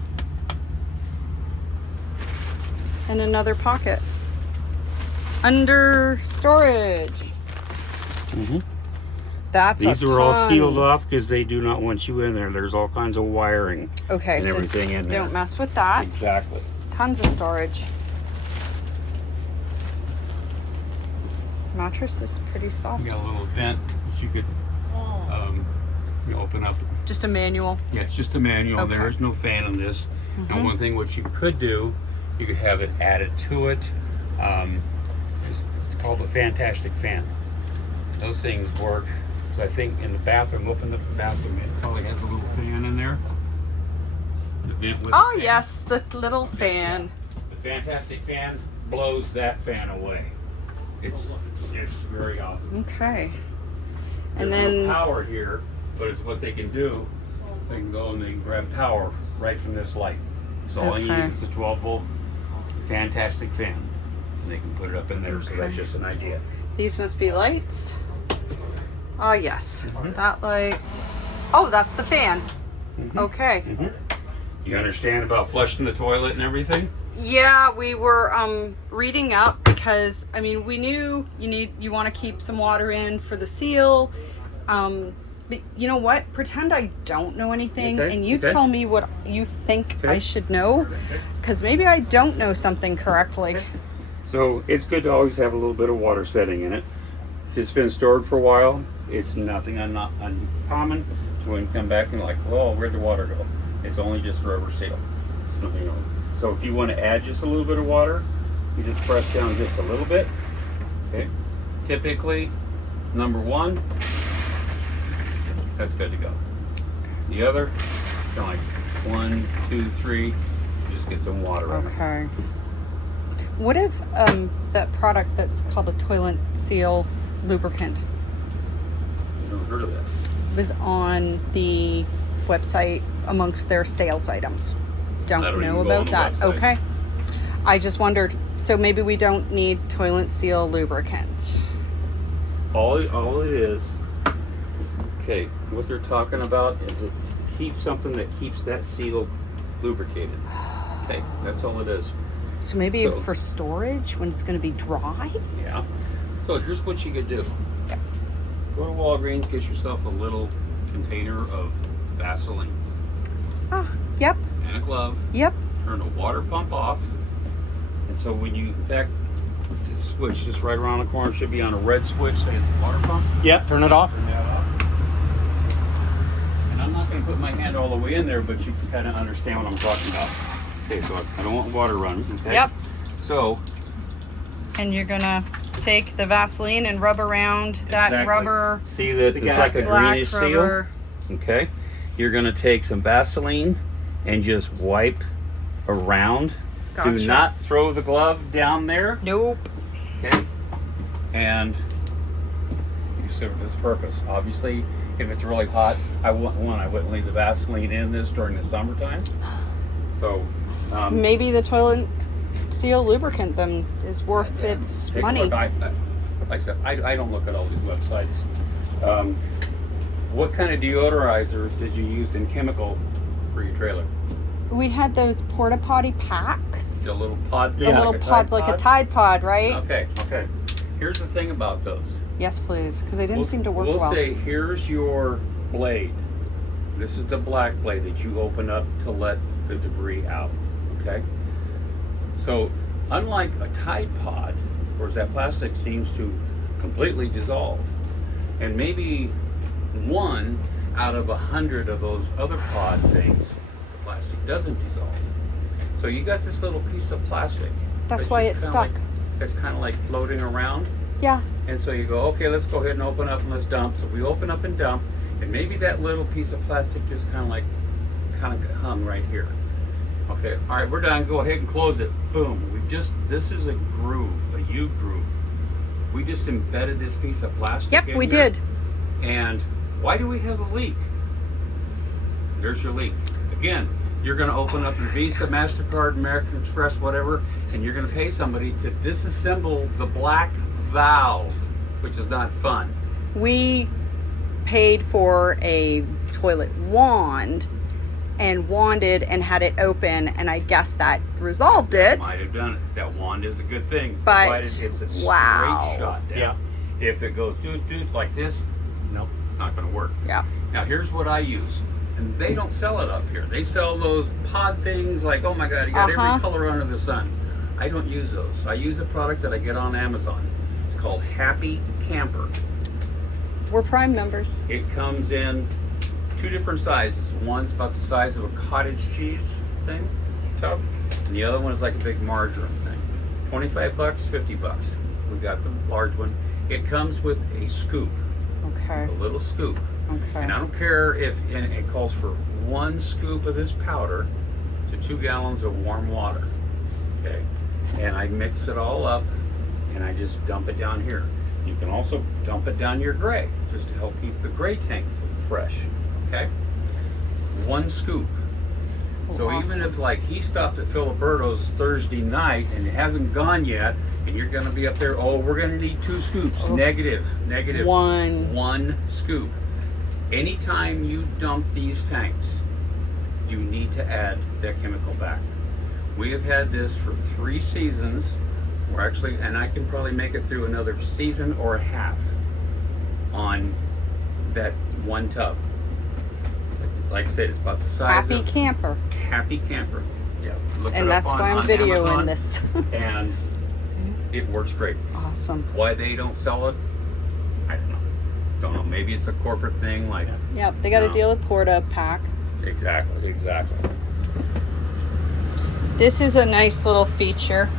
And another pocket. Under storage. Mhm. That's These a are all ton. sealed off because they do not want you in there. There's all kinds of wiring Okay, and so everything in there. don't mess with that. Exactly. Tons of storage. Mattress is pretty soft. You got a little vent that you could open up. Just a manual. Yeah, it's just a manual. Okay. There is no fan on this. And one thing what you could do, you could have it added to it. It's called a fantastic fan. Those things work. So I think in the bathroom, open the bathroom, it probably has a little fan in there. The vent with Oh the fan. yes, the little fan. The fantastic fan blows that fan away. It's very awesome. Okay. And There's no then power here, but it's what they can do. They can go and they can grab power right from this light. So all you Okay. need is a 12-volt fantastic fan. And they can put it up in there, so that's Okay. just an idea. these must be lights. Oh yes, Mm-hmm. that light. Oh, that's the fan. Okay. You understand about flushing the toilet and everything? Yeah, we were reading up because I mean we knew you want to keep some water in for the seal. But you know what? Pretend I don't know anything, Okay, and you okay. tell me what you think I Okay. should know, because maybe I don't know something correctly. So it's good to always have a little bit of water setting in it. If it's been stored for a while, it's nothing uncommon. So when you come back and like, well, where'd the water go? It's only just rubber seal. It's not, So if you want to add just a little bit of water, you just press down just a little bit. Okay. Typically, number one, that's good to go. The other, kind of like 1, 2, 3, just get some water on it. Okay. What if that product that's called a toilet seal lubricant I've never heard of that. was on the website amongst their sales items? I Don't don't know even go on about the that. websites. Okay. I just wondered. So maybe we don't need toilet seal lubricant. All it is, okay, what they're talking about is it's something that keeps that seal lubricated. Okay, that's all it is. So maybe So- for storage when it's going to be dry. Yeah. So here's what you could do. Yep. Go to Walgreens, get yourself a little container of Vaseline Ah, yep, and a glove. yep. Turn the water pump off. And so when you, in fact, the switch just right around the corner should be on a red switch, say it's a water pump. yeah, turn it off. Turn that off. And I'm not going to put my hand all the way in there, but you can kind of understand what I'm talking about. Okay, so I don't want water running. Okay? Yep. So And you're gonna take the Vaseline and rub around that exactly. rubber, See that The it's like a black greenish rubber. seal. Okay. You're going to take some Vaseline and just wipe around. Gotcha. Do not throw the glove down there. Nope. Okay. And you serve this purpose. Obviously, if it's really hot, I wouldn't leave the Vaseline in this during the summertime. So Maybe the toilet seal lubricant then is worth its take a money. look. Like I said, I don't look at all these websites. What kind of deodorizers did you use in chemical for your trailer? We had those porta potty packs. The little pod The thing? little like a pods, Tide like a pod? Tide Pod, right? Okay. Here's the thing about those. Yes, please, because they didn't seem to work we'll well. say, here's your blade. This is the black blade that you open up to let the debris out. Okay? So, unlike a Tide Pod, where that plastic seems to completely dissolve, and maybe 1 out of 100 of those other pod things, the plastic doesn't dissolve. So you got this little piece of plastic. That's why it's just stuck. kinda it's kind of like floating around. Yeah. And so you go, okay, let's go ahead and open up and let's dump. So we open up and dump, and maybe that little piece of plastic just kind of hung right here. Okay, all right, we're done. Go ahead and close it. Boom. This is a groove, a U groove. We just embedded this piece of plastic Yep, in we here. did. And why do we have a leak? There's your leak. Again, you're going to open up your Visa, MasterCard, American Express, whatever, and you're going to pay somebody to disassemble the black valve, which is not fun. We paid for a toilet wand and wanded and had it open, and I guess that resolved it. Might have done it. That wand is a good thing, But, provided it's a straight wow. shot down. Yeah. If it goes doot like this, no, it's not going to work. Yeah. Now here's what I use, and they don't sell it up here. They sell those pod things like, oh my God, you got every color under the sun. I don't use those. I use a product that I get on Amazon. It's called Happy Camper. We're Prime members. It comes in 2 different sizes. One's about the size of a cottage cheese thing, tub, and the other one is like a big margarine thing. 25 bucks, 50 bucks. We got the large one. It comes with a scoop, Okay. a little scoop. Okay. And I don't care if, and it calls for 1 scoop of this powder to 2 gallons of warm water. Okay. And I mix it all up and I just dump it down here. You can also dump it down your gray, just to help keep the gray tank fresh. Okay. 1 scoop. So Awesome. even if like he stopped at Filiberto's Thursday night and it hasn't gone yet, and you're gonna be up there, oh, we're gonna need 2 scoops. Oh. Negative. One. 1 scoop. Anytime you dump these tanks, you need to add that chemical back. We have had this for 3 seasons. We're actually, and I can probably make it through another season or a half on that 1 tub. Like I said, it's about the size Happy of Camper. Happy Camper. Yeah, look it And up that's on, why I'm on videoing Amazon, this. and it works great. Awesome. Why they don't sell it, I don't know. Don't know. Maybe it's a corporate thing. Like Yep, they got to No. deal with Porta Pack. exactly. This is a nice little feature.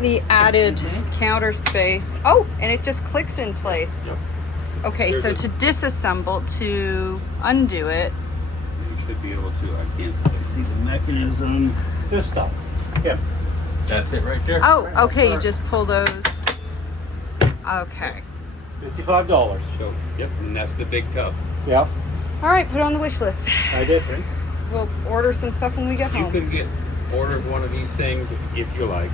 The added counter space. Oh, and it just clicks in place. Yep. Okay, There's so a- to disassemble, to undo it. You should be able to. I can't really see the mechanism. This stuff. Yeah. That's it right there. Oh, okay, you just pull those. Okay. $55. So, yep, and that's the big tub. Yep. All right, put it on the wish list. I did. We'll order some stuff when we get You home. could order one of these things if you like.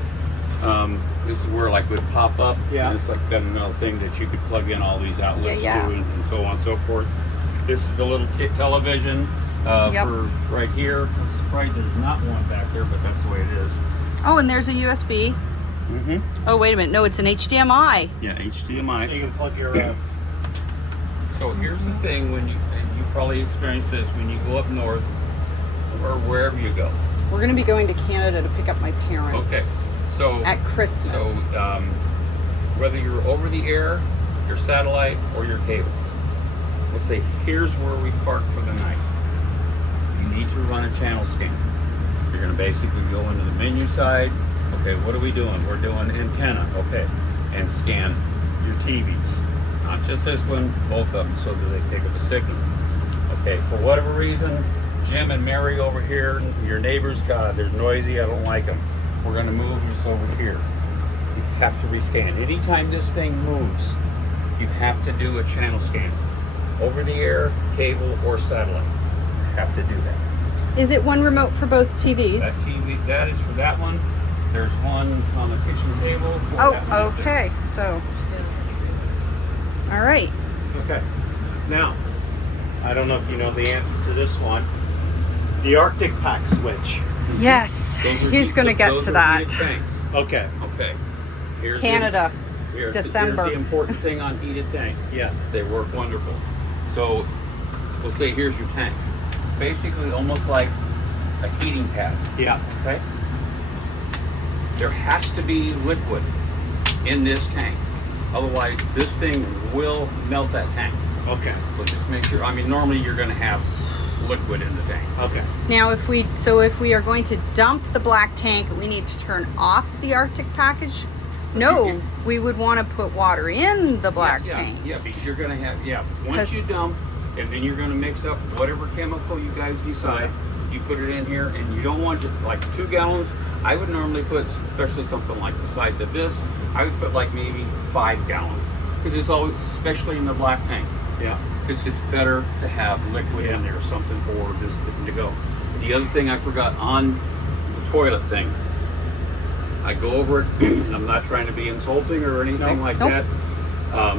This is where like would pop up. Yeah. And it's like got another thing that you could plug in all these outlets Yeah. to, and so on and so forth. This is the little television Yep. for right here. I'm surprised there's not one back there, but that's the way it is. Oh, and there's a USB. Mm-hmm. Oh, wait a minute. No, it's an HDMI. Yeah, HDMI. You can plug your. So here's the thing: when you probably experience this when you go up north or wherever you go. We're going to be going to Canada to pick up my parents. Okay. So At Christmas. So whether you're over the air, your satellite, or your cable, let's say here's where we park for the night. You need to run a channel scan. You're going to basically go into the menu side. Okay, what are we doing? We're doing antenna. Okay, and scan your TVs. Not just this one, both of them, so that they pick up a signal. Okay, for whatever reason, Jim and Mary over here, your neighbors, God, they're noisy. I don't like them. We're going to move this over here. You have to rescan. Anytime this thing moves, you have to do a channel scan. Over the air, cable, or satellite. You have to do that. Is it one remote for both TVs? That TV, that is for that one. There's one on the kitchen table. for that one Oh, up there. okay. So, all right. Okay. Now, I don't know if you know the answer to this one. The Arctic pack switch. Yes, Those are he's going to get those to are that. heated tanks. Okay. Okay. Here's Canada, here's December. Here's the important thing on heated tanks. Yes. They work wonderful. So we'll say here's your tank. Basically almost like a heating pad. Yeah. Okay? There has to be liquid in this tank. Otherwise this thing will melt that tank. Okay. So just make sure, I mean normally you're gonna have liquid in the tank. Okay. Now, if we are going to dump the black tank, we need to turn off the Arctic package. No, we would want to put water in the black tank. Yeah, because you're gonna have, once you 'Cause- dump, and then you're gonna mix up whatever chemical you guys decide, you put it in here, and you don't want to, like 2 gallons, I would normally put, especially something like the size of this, I would put like maybe 5 gallons. Because it's always, especially in the black tank, Yeah. because it's better to have liquid in there or something for this thing to go. The other thing I forgot on the toilet thing, I go over it, and I'm not trying to be insulting or anything like Nope. that.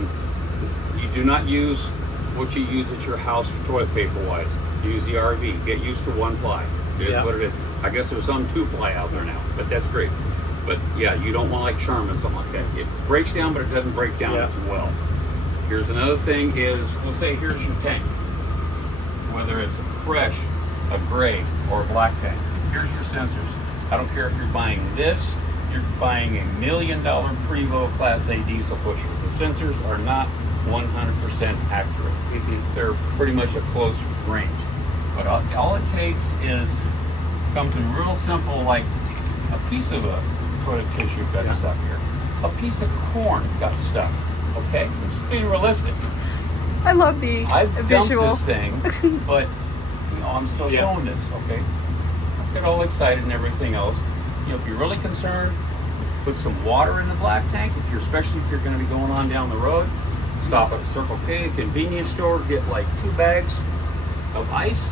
You do not use what you use at your house for toilet paper wise. You use the RV. Get used to 1 ply. It is what it is. I guess there's some 2 ply out there now, but that's great. But yeah, you don't want like Sherman, something like that. It breaks down, but it doesn't break down as well. Here's another thing is, we'll say here's your tank. Whether it's a fresh, a gray, or a black tank. Here's your sensors. I don't care if you're buying this, you're buying $1 million Prevost Class A diesel pusher. The sensors are not 100% accurate. They're pretty much a close range. But all it takes is something real simple like a piece of a toilet tissue got stuck here. A piece of corn got stuck. Okay? I'm just being realistic. I love the I've visual. dumped this thing, but you know, I'm still showing this, okay? Don't get all excited and everything else. You know, if you're really concerned, put some water in the black tank, especially if you're gonna be going on down the road. Stop at Circle K, a convenience store, get like 2 bags of ice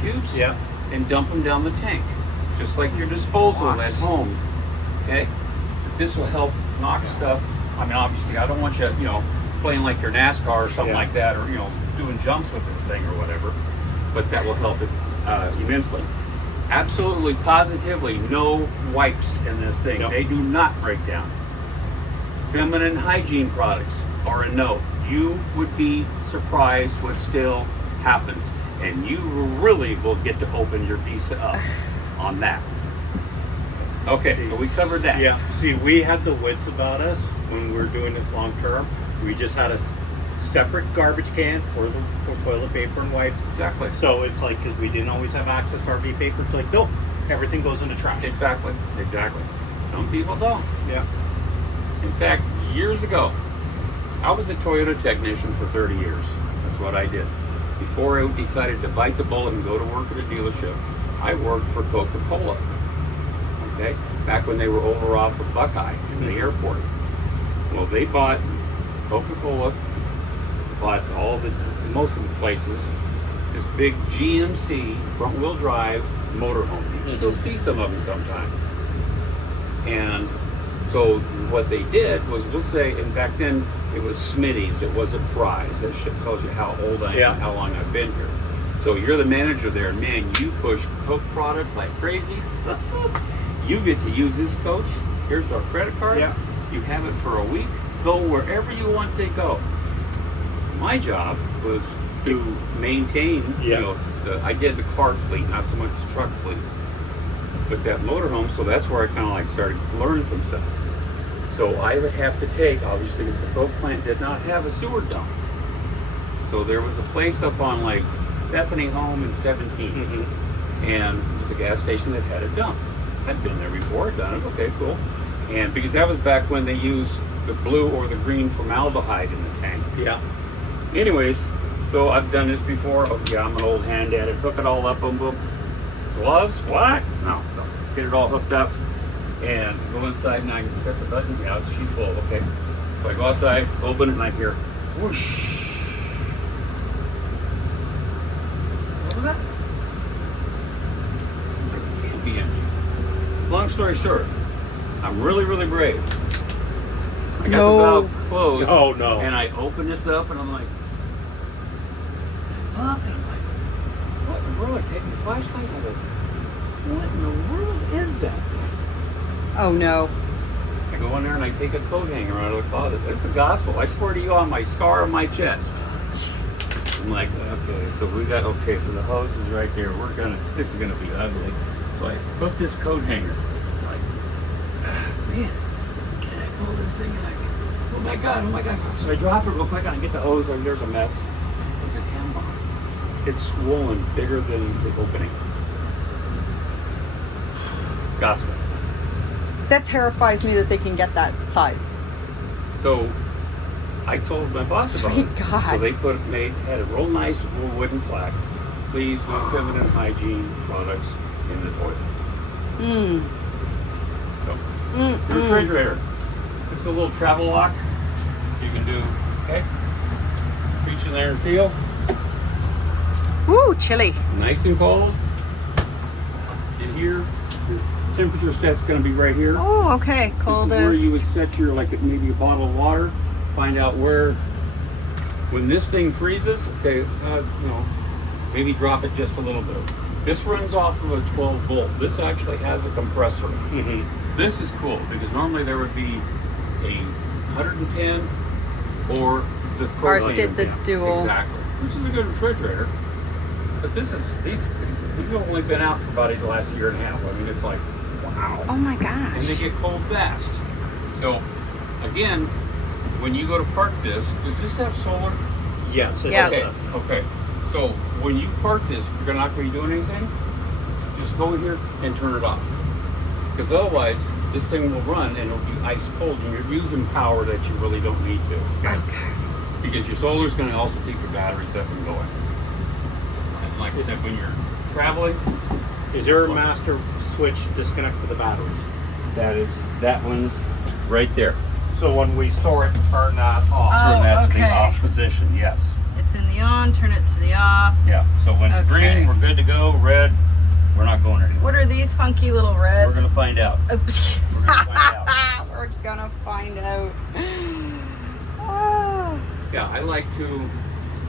cubes, and dump them down the tank. Just like your disposal at home, okay? This will help knock stuff. I mean, obviously, I don't want you, you know, playing like your NASCAR or something like that, or, you know, doing jumps with this thing or whatever, but that will help it immensely. Absolutely, positively, no wipes in this thing. They do not break down. Feminine hygiene products are a no. You would be surprised what still happens, and you really will get to open your visa up on that. Okay, so we covered that. Yeah. See, we had the wits about us when we were doing this long term. We just had a separate garbage can for toilet paper and wipes. Exactly. So it's like, because we didn't always have access to RV paper, it's like, nope, everything goes in the trash. Exactly. Some people don't. Yeah. In fact, years ago, I was a Toyota technician for 30 years. That's what I did. Before I decided to bite the bullet and go to work at a dealership, I worked for Coca-Cola. Okay? Back when they were over off of Buckeye in the airport. Well, they bought Coca-Cola, bought most of the places, this big GMC front-wheel drive motorhome. You still see some of them sometimes. And so what they did was, we'll say, and back then it was Smitty's, it wasn't Fry's. That shit tells you how old I am and how long I've been here. So you're the manager there, and man, you push Coke product like crazy. You get to use this, coach. Here's our credit card. You have it for a week. Go wherever you want to go. My job was to maintain, you know, I did the car fleet, not so much the truck fleet. But that motorhome, so that's where I kind of like started learning some stuff. So I would have to take, obviously the Coke plant did not have a sewer dump. So there was a place up on like Bethany Home in 17, and it was a gas station that had a dump. I'd been there before, done it, okay, cool. And because that was back when they used the blue or the green formaldehyde in the tank. Anyways, so I've done this before. Oh yeah, I'm an old hand at it. Hook it all up, boom, boom. Gloves? What? No. Get it all hooked up and go inside and I can press a button. Yeah, it's sheet full. Okay. So I go outside, open it, and I hear whoosh. What was that? It can't be empty. Long story short, I'm really, really brave. I got the valve closed. Oh no. And I open this up and I'm like, fuck. And I'm like, what in the world? I take my flashlight and I go, what in the world is that thing? Oh no. I go in there and I take a coat hanger out of the closet. It's the gospel. I swear to you, on my scar on my chest. I'm like, okay, so we got, okay, so the hose is right there. This is gonna be ugly. So I put this coat hanger. I'm like, man, can I pull this thing? And I go, oh my God, oh my God. So I drop it real quick and I get the hose and there's a mess. There's a tampon. It's swollen bigger than the opening. Gospel. That terrifies me that they can get that size. So I told my boss about Sweet it. God. So they had a real nice little wooden plaque. Please, no feminine hygiene products in the toilet. The refrigerator. This is a little travel lock. You can do, okay? Reach in there and feel. Ooh, chilly. Nice and cold. In here, the temperature set's going to be right here. Oh, okay. Coldest. This is where you would set your, like maybe a bottle of water. Find out where, when this thing freezes, okay, you know, maybe drop it just a little bit. This runs off of a 12 volt. This actually has a compressor. This is cool because normally there would be a 110 or the propane. Ours did the dual. Exactly, which is a good refrigerator. But this is these have only been out for about the last year and a half. I mean, it's like, wow. Oh my And gosh. they get cold fast. So, again, when you go to park this, does this have solar? Yes, it Yes. does. Okay. So when you park this, you're not going to be doing anything. Just go in here and turn it off. Because otherwise, this thing will run and it'll be ice cold, and you're using power that you really don't need to. Okay. Because your solar is going to also keep your batteries up and going. And like I said, when you're traveling, Is there a master switch disconnect for the batteries? that is that one right there. So when we store it, turn that off. Turn that to the okay. off position. Yes. It's in the on, turn it to the off. Yeah. So when it's Okay. green, we're good to go. Red, we're not going anywhere. What are these funky little red? We're going to find out. We're gonna find out. We're gonna find out. Oh. Yeah, I like to,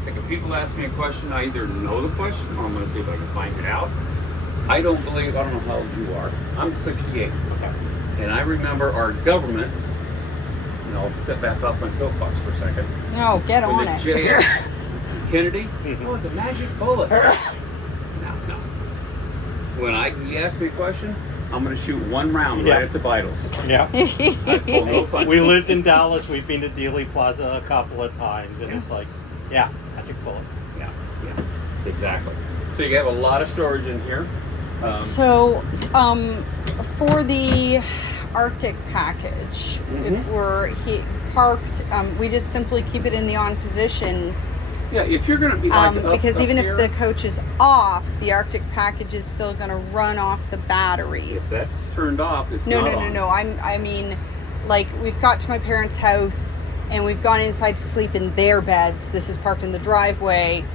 like if people ask me a question, I either know the question or I'm going to see if I can find it out. I don't know how old you are. I'm 68. Okay. And I remember our government, and I'll step back off my soapbox for a second. No, get on When the it. JF Kennedy, what was a magic bullet? No. When you ask me a question, I'm going to shoot one round Yeah. right at the vitals. Yeah. I pull no punches. We lived in Dallas. We've been to Dealey Plaza a couple of times, and Yeah. it's like, yeah, magic bullet. Yeah, exactly. So you have a lot of storage in here. So, for the Arctic package, if we're parked, we just simply keep it in the on position. Yeah, if you're going to be like up, Because up even here, if the coach is off, the Arctic package is still going to run off the batteries. if that's turned off, it's No, not no, no, on. no. I mean, like we've got to my parents' house and we've gone inside to sleep in their beds. This is parked in the driveway,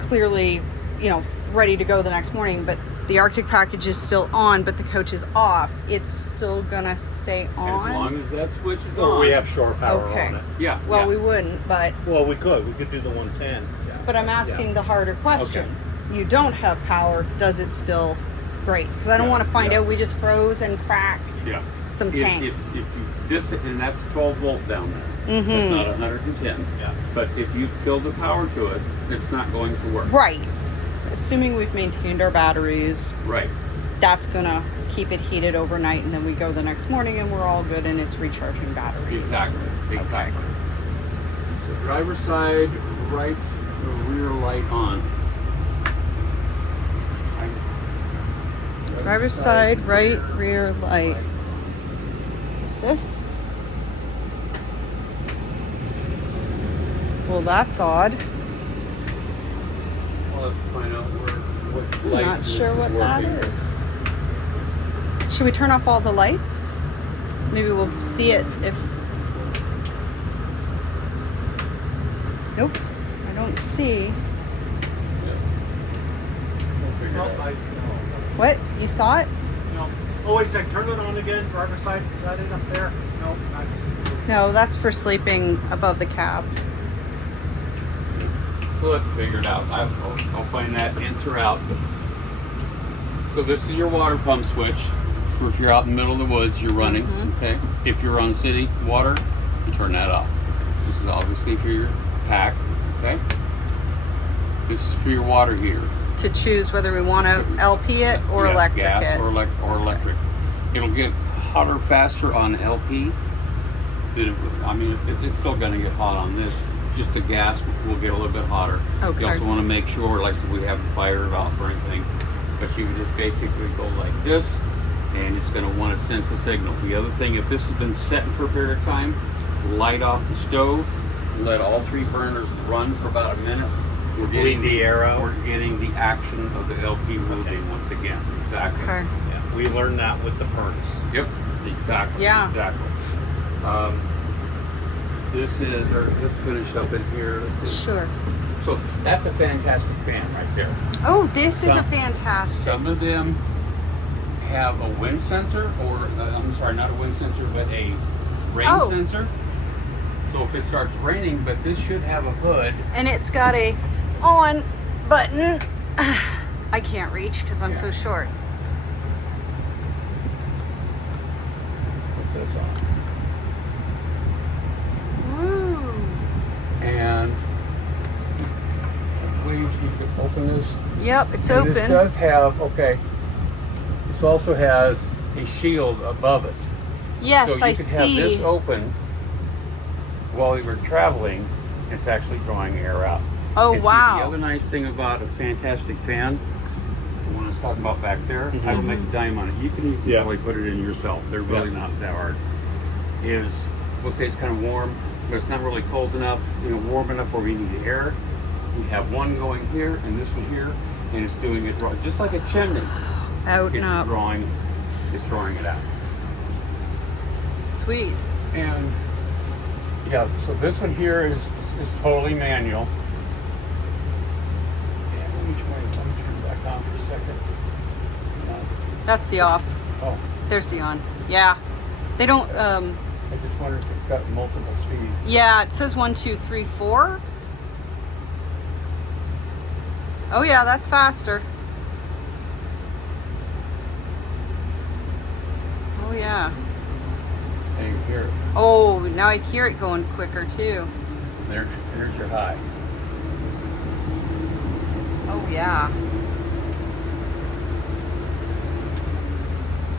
clearly, you know, ready to go the next morning. But the Arctic package is still on, but the coach is off. It's still gonna stay on. As long as that switch is Or on. we have shore power Okay. on it. Yeah. Well, yeah. we wouldn't, but Well, we could. We could do the 110. Yeah. but I'm asking Yeah. the harder question. You don't have power. Does it still? Great, because I don't Yeah, want to find yeah. out we just froze and cracked Yeah. some If- tanks. If you and that's 12 volt down there. It's not 110. Yeah. But if you've killed the power to it, it's not going to work. Right. Assuming we've maintained our batteries, Right. that's gonna keep it heated overnight, and then we go the next morning and we're all good and it's recharging batteries. Exactly. So driver's side, right, the rear light on. Driver's side, right, rear light. This? Well, that's odd. I'll have to find out what I'm light not is sure what that working. is. Should we turn off all the lights? Maybe we'll see it if... Nope, I don't see. Yeah. We'll figure it out. What? You saw it? No. Oh, wait a sec. Turn it on again. Driver's side. Is that it up there? No, that's. No, that's for sleeping above the cab. We'll have to figure it out. I'll find that enter out. So this is your water pump switch. For if you're out in the middle of the woods, you're running. Okay. If you're on city water, you turn that off. This is obviously for your pack. Okay. This is for your water heater. To choose whether we want to LP it or Yes, electric gas it. or electric. It'll get hotter faster on LP. It's still going to get hot on this. Just the gas will get a little bit hotter. Okay. You also want to make sure, like I said, we haven't fired it off or anything, but you can just basically go like this, and it's going to want to sense a signal. The other thing, if this has been set for a period of time, light off the stove, let all three burners run for about a minute. We're Bleed the air out. We're getting the action of the LP moving once again. Exactly. Okay. Yeah. We learned that with the furnace. Yep. Exactly. Yeah. Exactly. This is, or let's finish up in here. Let's see. Sure. So that's a fantastic fan right there. Oh, this is a Some- fantastic. Some of them have a wind sensor, or I'm sorry, not a wind sensor, but a rain Oh. sensor. So if it starts raining, but this should have a hood. And it's got a on button. I can't reach because I'm so short. Put this on. Woo. And I believe you can open this. Yep, it's And open. this does have, okay, this also has a shield above it. Yes, so you I could see. have this open while you were traveling. It's actually drawing air out. Oh, And wow. See, the other nice thing about a fantastic fan, the one I was talking about back there, I will make a dime on it. You can even probably put it in yourself. They're really not that hard. Is, we'll say it's kind of warm, but it's not really cold enough, warm enough where we need the air. We have one going here and this one here, and it's doing it raw, just like a chimney. Out and up. It's drawing it out. Sweet. And yeah, so this one here is totally manual. And let me turn it back on for a second. That's the off. Oh, There's the on. Yeah. They don't, I just wonder if it's got multiple speeds. yeah, it says 1, 2, 3, 4. Oh yeah, that's faster. Oh yeah. And you can hear it. Oh, now I hear it going quicker too. There's your high. Oh yeah.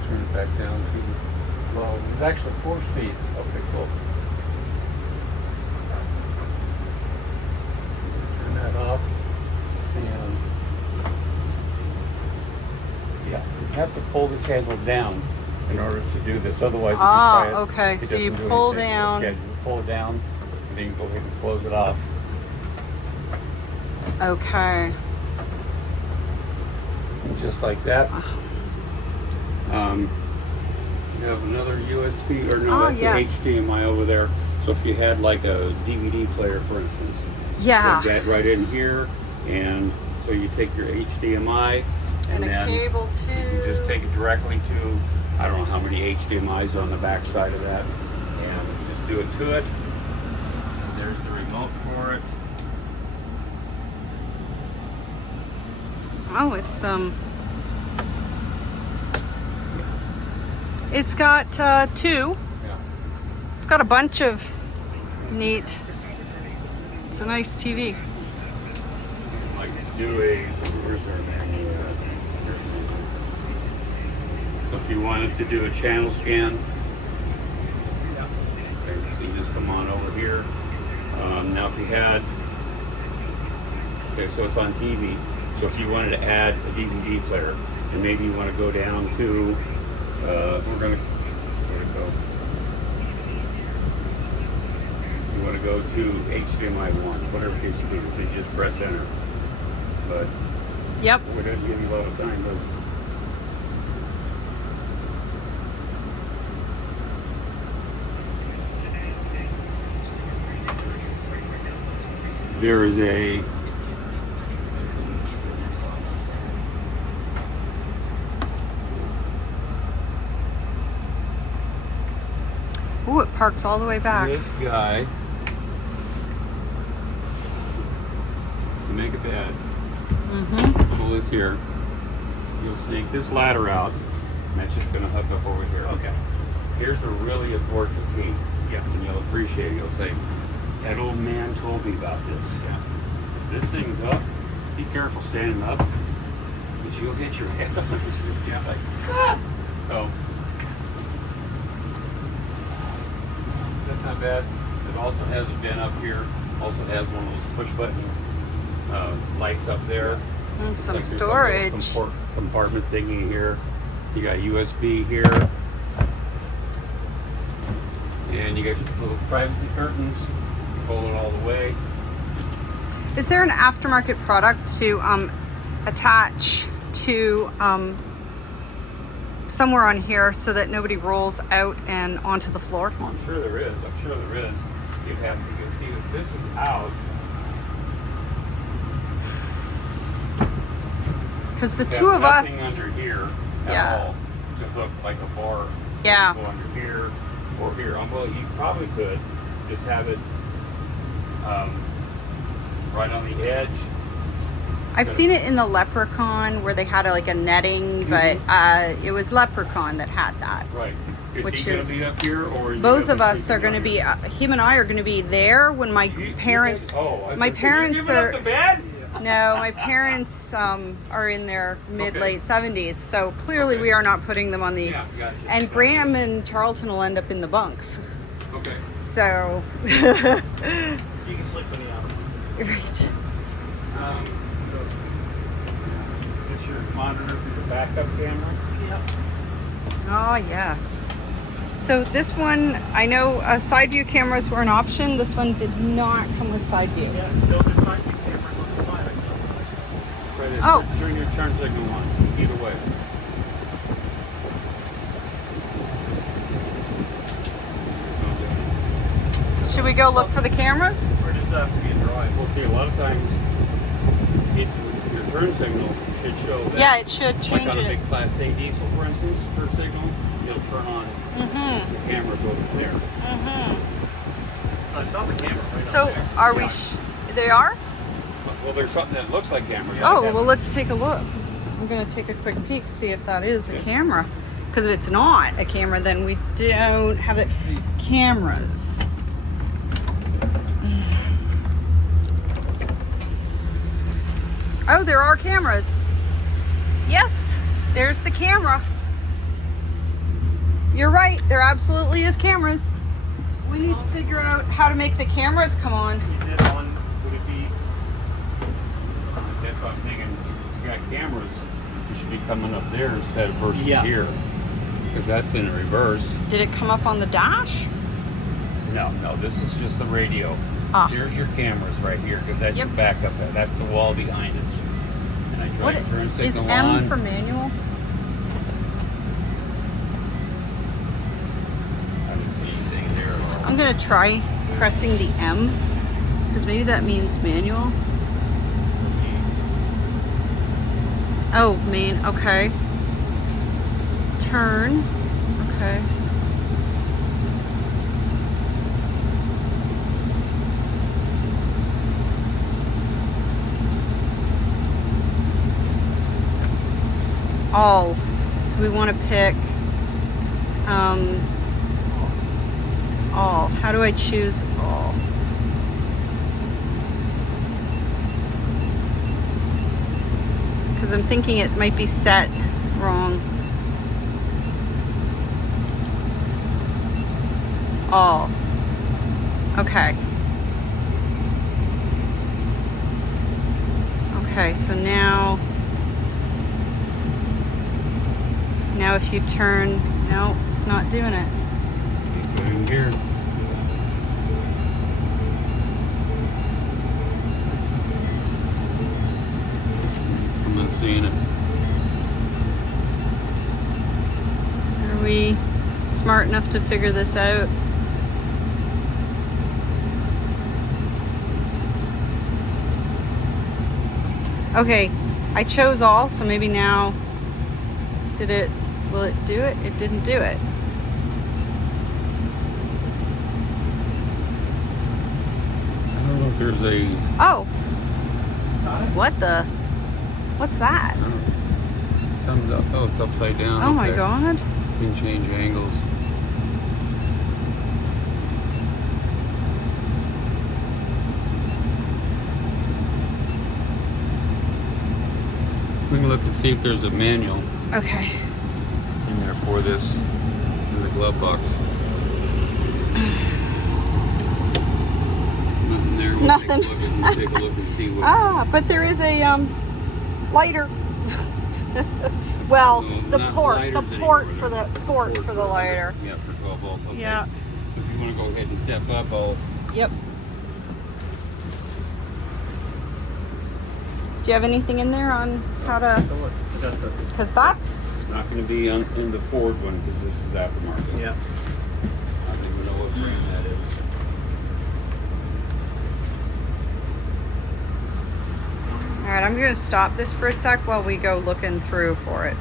Turn it back down to low. There's actually 4 speeds. Okay, cool. Turn that off. And yeah, you have to pull this handle down in order to do this. Otherwise, if you try it, okay. it So you doesn't do pull anything. down. Yeah, you pull it down, and then you go ahead and close it off. Okay. And just like that. You have another USB, or no, that's yes. an HDMI over there. So if you had like a DVD player, for instance, Yeah. plug that right in here, and so you take your HDMI And a then cable you too. just take it directly to, I don't know how many HDMIs are on the back side of that, and you just do it to it. There's the remote for it. Oh, it's got 2. Yeah. It's got a bunch of neat. It's a nice TV. Like do a, where's our menu? So if you wanted to do a channel scan, you just come on over here. Now if you had, okay, so it's on TV. So if you wanted to add a DVD player, and maybe you want to go down to, we're gonna, where to go? You want to go to HDMI 1, whatever case it be, then just press enter. But Yep. we don't give you a lot of time, does it? There is a Ooh, it parks all the way back. this guy to make a bed. Pull this here. You'll snake this ladder out, and that's just going to hook up over here. Okay. Here's a really important key. Yeah. And you'll appreciate it. You'll say, that old man told me about this. Yeah. If this thing's up, be careful standing up, because you'll hit your head on this. Yeah. It's like, ah! So, that's not bad. It also has a bin up here. Also has one of those push button lights up there. And some Like there's a storage. little compartment thingy here. You got USB here. And you got your little privacy curtains. Pull it all the way. Is there an aftermarket product to attach to somewhere on here so that nobody rolls out and onto the floor? Well, I'm sure there is. I'm sure there is. You have to see if this is out. Because the You two have of nothing us, under here at Yeah. all to hook like a bar. Yeah. Go under here or here. Well, you probably could just have it right on the edge. I've seen it in the Leprechaun where they had like a netting, but it was Leprechaun that had that. Right. Is Which he going is- to be up here, or is he Both gonna of us are sleeping going to down be, here? him and I are going to be there when my parents, I was my gonna say, parents you're are, giving up the bed? no, my parents are in their mid-late 70s, so clearly Okay. we are not putting them on the, Yeah, gotcha. and Graham and Charlton will end up in the bunks. Okay. So, You can sleep in the outer. right. Is this your monitor for your backup camera? Oh, yes. So this one, I know side view cameras were an option. This one did not come with side view. Yeah, there'll be side view cameras on the side, I saw. Try this. Oh. Turn your turn signal on. Either way. It's not good. Should we go look for the cameras? Or does that have to be a drive? We'll see. A lot of times, your turn signal should show that. Yeah, it should Like change on a it. big Class A diesel, for instance, turn signal, you'll turn on Mm-hmm. the cameras over there. Mm-hmm. I saw the camera right So up there. are we? Yeah. They are? Well, there's something that looks like cameras. Oh, well, let's take a look. I'm gonna take a quick peek, see if that is a Yeah. camera. Because if it's not a camera, then we don't have the cameras. Oh, there are cameras. Yes, there's the camera. You're right, there absolutely is cameras. We need to figure out how to make the cameras come on. This one, would it be? That's what I'm thinking. If you got cameras, you should be coming up there instead of versus Yeah. here. Because that's in reverse. Did it come up on the dash? No, this is just the radio. Ah. Here's your cameras right here, because that's Yep. your backup. That's the wall behind us. And I try What to turn is signal M on. for manual? I didn't see anything there. I'm gonna try pressing the M because maybe that means manual. Oh, main. Okay. Turn. Okay. All. So we want to pick all. How do I choose all? Because I'm thinking it might be set wrong. All. Okay. Okay, so now if you turn, no, it's not doing it. Put it in here. I'm not seeing it. Are we smart enough to figure this out? Okay, I chose all, so maybe now, will it do it? It didn't do it. I don't know if there's a. Oh, what's that? I don't know. Thumbs up. Oh, it's upside down. Oh my Okay. God. You can change angles. We can look and see if there's a manual Okay. in there for this in the glove box. Nothing there. We'll Nothing. Take a look and see what. Ah, but there is a lighter. Well, No, the not port lighters for anymore, the no. port for the lighter. Yeah, for 12 volt. Okay. Yeah. So if you want to go ahead and step up, I'll. Yep. Do you have anything in there on how to? got the, Because that's, It's not going to be in the Ford one because this is aftermarket. yeah. I don't even know what brand that is. all right, I'm going to stop this for a sec while we go looking through for it.